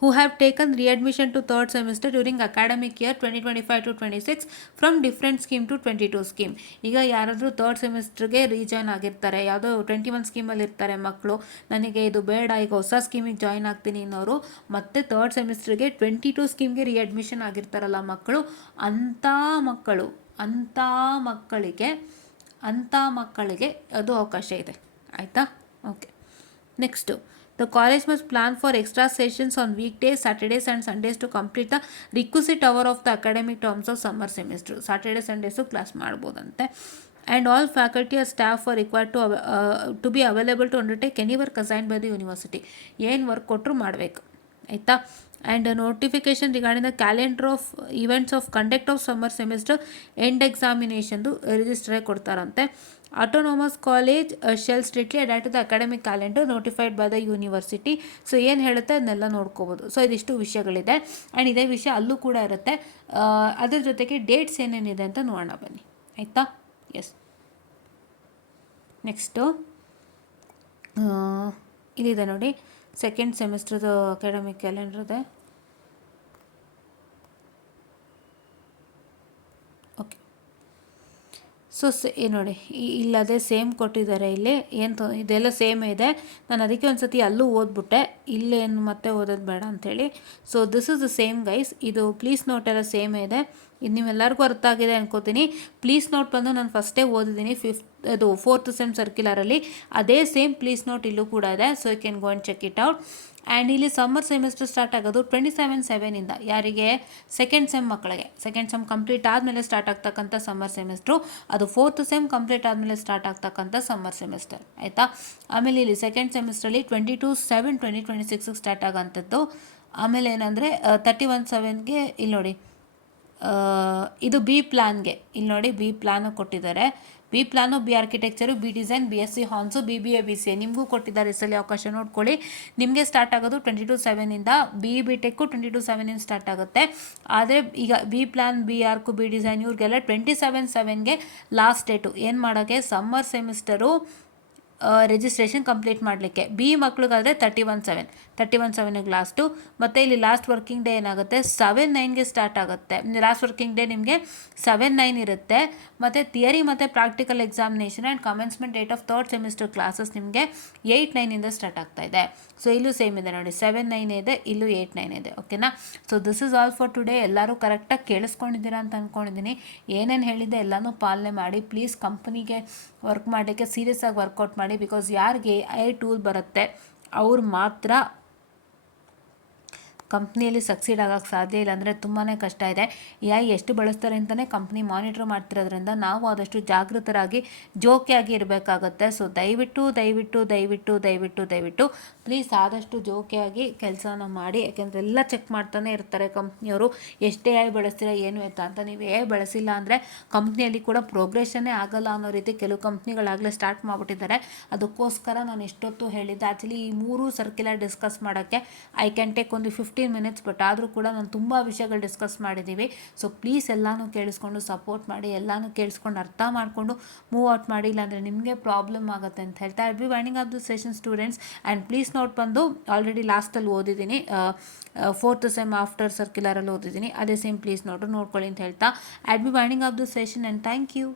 who have taken readmission to 3rd semester during academic year 2025 to 26 from different scheme to 22 scheme. ಈಗ ಯಾರಾದರೂ 3rd ಸೆಮಿಸ್ಟರ್ಗೆ rejoin ಆಗಿರ್ತಾರೆ, ಯಾವುದೋ 21 ಸ್ಕೀಮಲ್ಲಿ ಇರ್ತಾರೆ ಮಕ್ಕಳು, ನನಗೆ ಇದು ಬೇಡ ಈಗ ಹೊಸ ಸ್ಕೀಮಿಗೆ ಜಾಯ್ನ್ ಆಗ್ತೀನಿ ಅನ್ನೋರು, ಮತ್ತು 3rd ಸೆಮಿಸ್ಟರ್ಗೆ 22 ಸ್ಕೀಮ್ಗೆ ರಿಅಡ್ಮಿಷನ್ ಆಗಿರ್ತಾರಲ್ಲ ಮಕ್ಕಳು, ಅಂಥ ಮಕ್ಕಳು ಅಂಥ ಮಕ್ಕಳಿಗೆ ಅದು ಅವಕಾಶ ಇದೆ. ಆಯಿತಾ? Okay. Next, the college must plan for extra sessions on week days, Saturdays and Sundays to complete the requisite hour of the academic terms of summer semester. Saturday Sundays class ಮಾಡ್ಬೋದಂತೆ. And all faculty or staff are required to be available to undertake any work assigned by the university. ಏನು work ಕೊಟ್ಟರು ಮಾಡಬೇಕು. ಆಯಿತಾ? And notification regarding the calendar of events of conduct of summer semester end ಎಕ್ಸಾಮಿನೇಷನ್ದು ರಿಜಿಸ್ಟ್ರೇ ಕೊಡ್ತಾರಂತೆ. Autonomous college shall strictly adapt to the academic calendar notified by the university. So ಏನು ಹೇಳುತ್ತೆ ಅದನ್ನೆಲ್ಲ ನೋಡ್ಕೋಬೋದು. ಸೊ ಇದಿಷ್ಟು ವಿಷಯಗಳಿದೆ. ಆ್ಯಂಡ್ ಇದೇ ವಿಷಯ ಅಲ್ಲೂ ಕೂಡ ಇರುತ್ತೆ. ಅದ್ರ ಜೊತೆಗೆ ಡೇಟ್ಸ್ ಏನೇನಿದೆ ಅಂತ ನೋಡೋಣ ಬನ್ನಿ. ಆಯಿತಾ? ಎಸ್. ನೆಕ್ಸ್ಟು ಇದಿದೆ ನೋಡಿ, ಸೆಕೆಂಡ್ ಸೆಮಿಸ್ಟ್ರದ್ದು ಅಕಾಡೆಮಿಕ್ ಕ್ಯಾಲೆಂಡರ್ ಇದೆ. ಓಕೆ. ಸೊ ನೋಡಿ, ಇಲ್ಲದೇ ಸೇಮ್ ಕೊಟ್ಟಿದ್ದಾರೆ ಇಲ್ಲಿ. ಇದೆಲ್ಲ ಸೇಮ್ ಇದೆ. ನಾನು ಅದಕ್ಕೆ ಒಂದು ಸತಿ ಅಲ್ಲೂ ಓದ್ಬಿಟ್ಟೆ, ಇಲ್ಲೇನು ಮತ್ತೆ ಓದೋದು ಬೇಡ ಅಂಥೇಳಿ. So this is the same guys. ಇದು ಪ್ಲೀಸ್ ನೋಟ್ ಎಲ್ಲ ಸೇಮ್ ಇದೆ. ಇದು ನೀವೆಲ್ಲರಿಗೂ ಅರ್ಥ ಆಗಿದೆ ಅನ್ಕೋತೀನಿ. ಪ್ಲೀಸ್ ನೋಟ್ ಬಂದು ನಾನು ಫಸ್ಟೇ ಓದಿದ್ದೀನಿ 4th ಸೆಮ್ ಸರ್ಕ್ಯುಲರಲ್ಲಿ. ಅದೇ ಸೇಮ್ ಪ್ಲೀಸ್ ನೋಟ್ ಇಲ್ಲೂ ಕೂಡ ಇದೆ. So you can go and check it out. And ಇಲ್ಲಿ ಸಮ್ಮರ್ ಸೆಮಿಸ್ಟರ್ ಸ್ಟಾರ್ಟ್ ಆಗೋದು 27/7 ಯಾರಿಗೆ? ಸೆಕೆಂಡ್ ಸೆಮ್ ಮಕ್ಕಳಿಗೆ. ಸೆಕೆಂಡ್ ಸೆಮ್ ಕಂಪ್ಲೀಟ್ ಆದಮೇಲೆ ಸ್ಟಾರ್ಟ್ ಆಗ್ತಕ್ಕಂಥ ಸಮ್ಮರ್ ಸೆಮಿಸ್ಟ್ರು. ಅದು 4th ಸೆಮ್ ಕಂಪ್ಲೀಟ್ ಆದಮೇಲೆ ಸ್ಟಾರ್ಟ್ ಆಗ್ತಕ್ಕಂಥ ಸಮ್ಮರ್ ಸೆಮಿಸ್ಟರ್. ಆಯಿತಾ? ಆಮೇಲೆ ಇಲ್ಲಿ ಸೆಕೆಂಡ್ ಸೆಮಿಸ್ಟ್ರಲ್ಲಿ 22/7/2026 ಸ್ಟಾರ್ಟ್ ಆಗೋಂಥದ್ದು. ಆಮೇಲೆ ಏನಂದರೆ 31/7ಗೆ ಇಲ್ಲಿ ನೋಡಿ, ಇದು ಬಿ ಪ್ಲ್ಯಾನ್ಗೆ. ಇಲ್ಲಿ ನೋಡಿ, ಬಿ ಪ್ಲ್ಯಾನು ಕೊಟ್ಟಿದ್ದಾರೆ. B plan, B architecture, B design, BSc ಹಾನ್ಸು, BBA BCA ನಿಮಗೂ ಕೊಟ್ಟಿದ್ದಾರೆ. ಸಲ ಅವಕಾಶ ನೋಡ್ಕೊಳ್ಳಿ. ನಿಮಗೆ ಸ್ಟಾರ್ಟ್ ಆಗೋದು 22/7 BE ಟೆಕ್ಕು 22/7 ಸ್ಟಾರ್ಟ್ ಆಗುತ್ತೆ. ಆದರೆ ಈಗ B plan, B arch, B design ಇವ್ರಿಗೆಲ್ಲ 27/7ಗೆ ಲಾಸ್ಟ್ ಡೇಟು. ಏನು ಮಾಡೋಕ್ಕೆ? ಸಮ್ಮರ್ ಸೆಮಿಸ್ಟರು ರಿಜಿಸ್ಟ್ರೇಷನ್ ಕಂಪ್ಲೀಟ್ ಮಾಡಲಿಕ್ಕೆ. ಬಿ ಮಕ್ಳಿಗಾದರೆ 31/7ಗೆ ಲಾಸ್ಟು. ಮತ್ತು ಇಲ್ಲಿ ಲಾಸ್ಟ್ ವರ್ಕಿಂಗ್ ಡೇ ಏನಾಗುತ್ತೆ? 7/9ಗೆ ಸ್ಟಾರ್ಟ್ ಆಗುತ್ತೆ. ಲಾಸ್ಟ್ ವರ್ಕಿಂಗ್ ಡೇ ನಿಮಗೆ 7/9 ಇರುತ್ತೆ. ಮತ್ತು ಥಿಯರಿ ಮತ್ತು practical examination and commencement date of 3rd semester classes ನಿಮಗೆ 8/9 ಸ್ಟಾರ್ಟ್ ಆಗ್ತಾ ಇದೆ. ಸೊ ಇಲ್ಲೂ ಸೇಮ್ ಇದೆ ನೋಡಿ, 7/9 ಇದೆ, ಇಲ್ಲೂ 8/9 ಇದೆ. ಓಕೆನಾ? So this is all for today. ಎಲ್ಲರೂ ಕರೆಕ್ಟಾಗಿ ಕೇಳಿಸ್ಕೊಂಡಿದ್ದೀರಾ ಅಂತ ಅಂದ್ಕೊಂಡಿದ್ದೀನಿ. ಏನೇನು ಹೇಳಿದ್ದೆ ಎಲ್ಲನೂ ಪಾಲನೆ ಮಾಡಿ. ಪ್ಲೀಸ್ ಕಂಪ್ನಿಗೆ ವರ್ಕ್ ಮಾಡಲಿಕ್ಕೆ ಸೀರಿಯಸ್ ಆಗಿ ವರ್ಕೌಟ್ ಮಾಡಿ. ಬಿಕಾಸ್ ಯಾರಿಗೆ AI ಟೂಲ್ ಬರುತ್ತೆ ಅವ್ರು ಮಾತ್ರ ಕಂಪ್ನಿಯಲ್ಲಿ ಸಕ್ಸೀಡ್ ಆಗೋಕ್ಕೆ ಸಾಧ್ಯ. ಇಲ್ಲ ಅಂದರೆ ತುಂಬಾ ಕಷ್ಟ ಇದೆ. AI ಎಷ್ಟು ಬಳಸ್ತಾರೆ ಅಂತಲೇ ಕಂಪ್ನಿ ಮಾನಿಟ್ರ್ ಮಾಡ್ತಿರೋದ್ರಿಂದ ನಾವು ಆದಷ್ಟು ಜಾಗೃತರಾಗಿ ಜೋಕಿಯಾಗಿ ಇರಬೇಕಾಗತ್ತೆ. ಸೊ ದಯವಿಟ್ಟು ಪ್ಲೀಸ್ ಆದಷ್ಟು ಜೋಕಿಯಾಗಿ ಕೆಲಸನ ಮಾಡಿ. ಯಾಕೆಂದರೆ ಎಲ್ಲ ಚೆಕ್ ಮಾಡ್ತಾನೆ ಇರ್ತಾರೆ ಕಂಪ್ನಿಯವರು. ಎಷ್ಟು AI ಬಳಸ್ತೀರಾ ಏನು ಅಂತ. ನೀವು AI ಬಳಸಿಲ್ಲ ಅಂದರೆ ಕಂಪ್ನಿಯಲ್ಲಿ ಕೂಡ ಪ್ರೋಗ್ರೆಷನ್ನೇ ಆಗಲ್ಲ ಅನ್ನೋ ರೀತಿ ಕೆಲವು ಕಂಪ್ನಿಗಳಾಗಲೇ ಸ್ಟಾರ್ಟ್ ಮಾಡಿಬಿಟ್ಟಿದ್ದಾರೆ. ಅದಕ್ಕೋಸ್ಕರ ನಾನು ಎಷ್ಟೊತ್ತು ಹೇಳಿದ್ದೆ. ಆ್ಯಕ್ಚುಲಿ ಈ 3 ಸರ್ಕ್ಯುಲರ್ ಡಿಸ್ಕಸ್ ಮಾಡೋಕ್ಕೆ ಐ ಕ್ಯಾನ್ ಟೇಕ್ ಒಂದು 15 ಮಿನಿಟ್ಸ್. ಬಟ್ ಆದರೂ ಕೂಡ ನಾನು ತುಂಬ ವಿಷಯಗಳು ಡಿಸ್ಕಸ್ ಮಾಡಿದ್ದೀವಿ. ಸೊ ಪ್ಲೀಸ್ ಎಲ್ಲನೂ ಕೇಳಿಸ್ಕೊಂಡು ಸಪೋರ್ಟ್ ಮಾಡಿ, ಎಲ್ಲನೂ ಕೇಳಿಸ್ಕೊಂಡು ಅರ್ಥ ಮಾಡಿಕೊಂಡು ಮೂವ್ ಔಟ್ ಮಾಡಿ. ಇಲ್ಲಾಂದರೆ ನಿಮಗೆ ಪ್ರಾಬ್ಲಮ್ ಆಗುತ್ತೆ ಅಂತ ಹೇಳ್ತಾ I be winding up the session students. And please note ಬಂದು ಆಲ್ರೆಡಿ ಲಾಸ್ಟಲ್ಲಿ ಓದಿದ್ದೀನಿ, 4th ಸೆಮ್ ಆಫ್ಟರ್ ಸರ್ಕ್ಯುಲರಲ್ಲಿ ಓದಿದ್ದೀನಿ. ಅದೇ ಸೇಮ್ ಪ್ಲೀಸ್ ನೋಡ್ಕೊಳ್ಳಿ ಅಂತ ಹೇಳ್ತಾ I be winding up the session and thank you.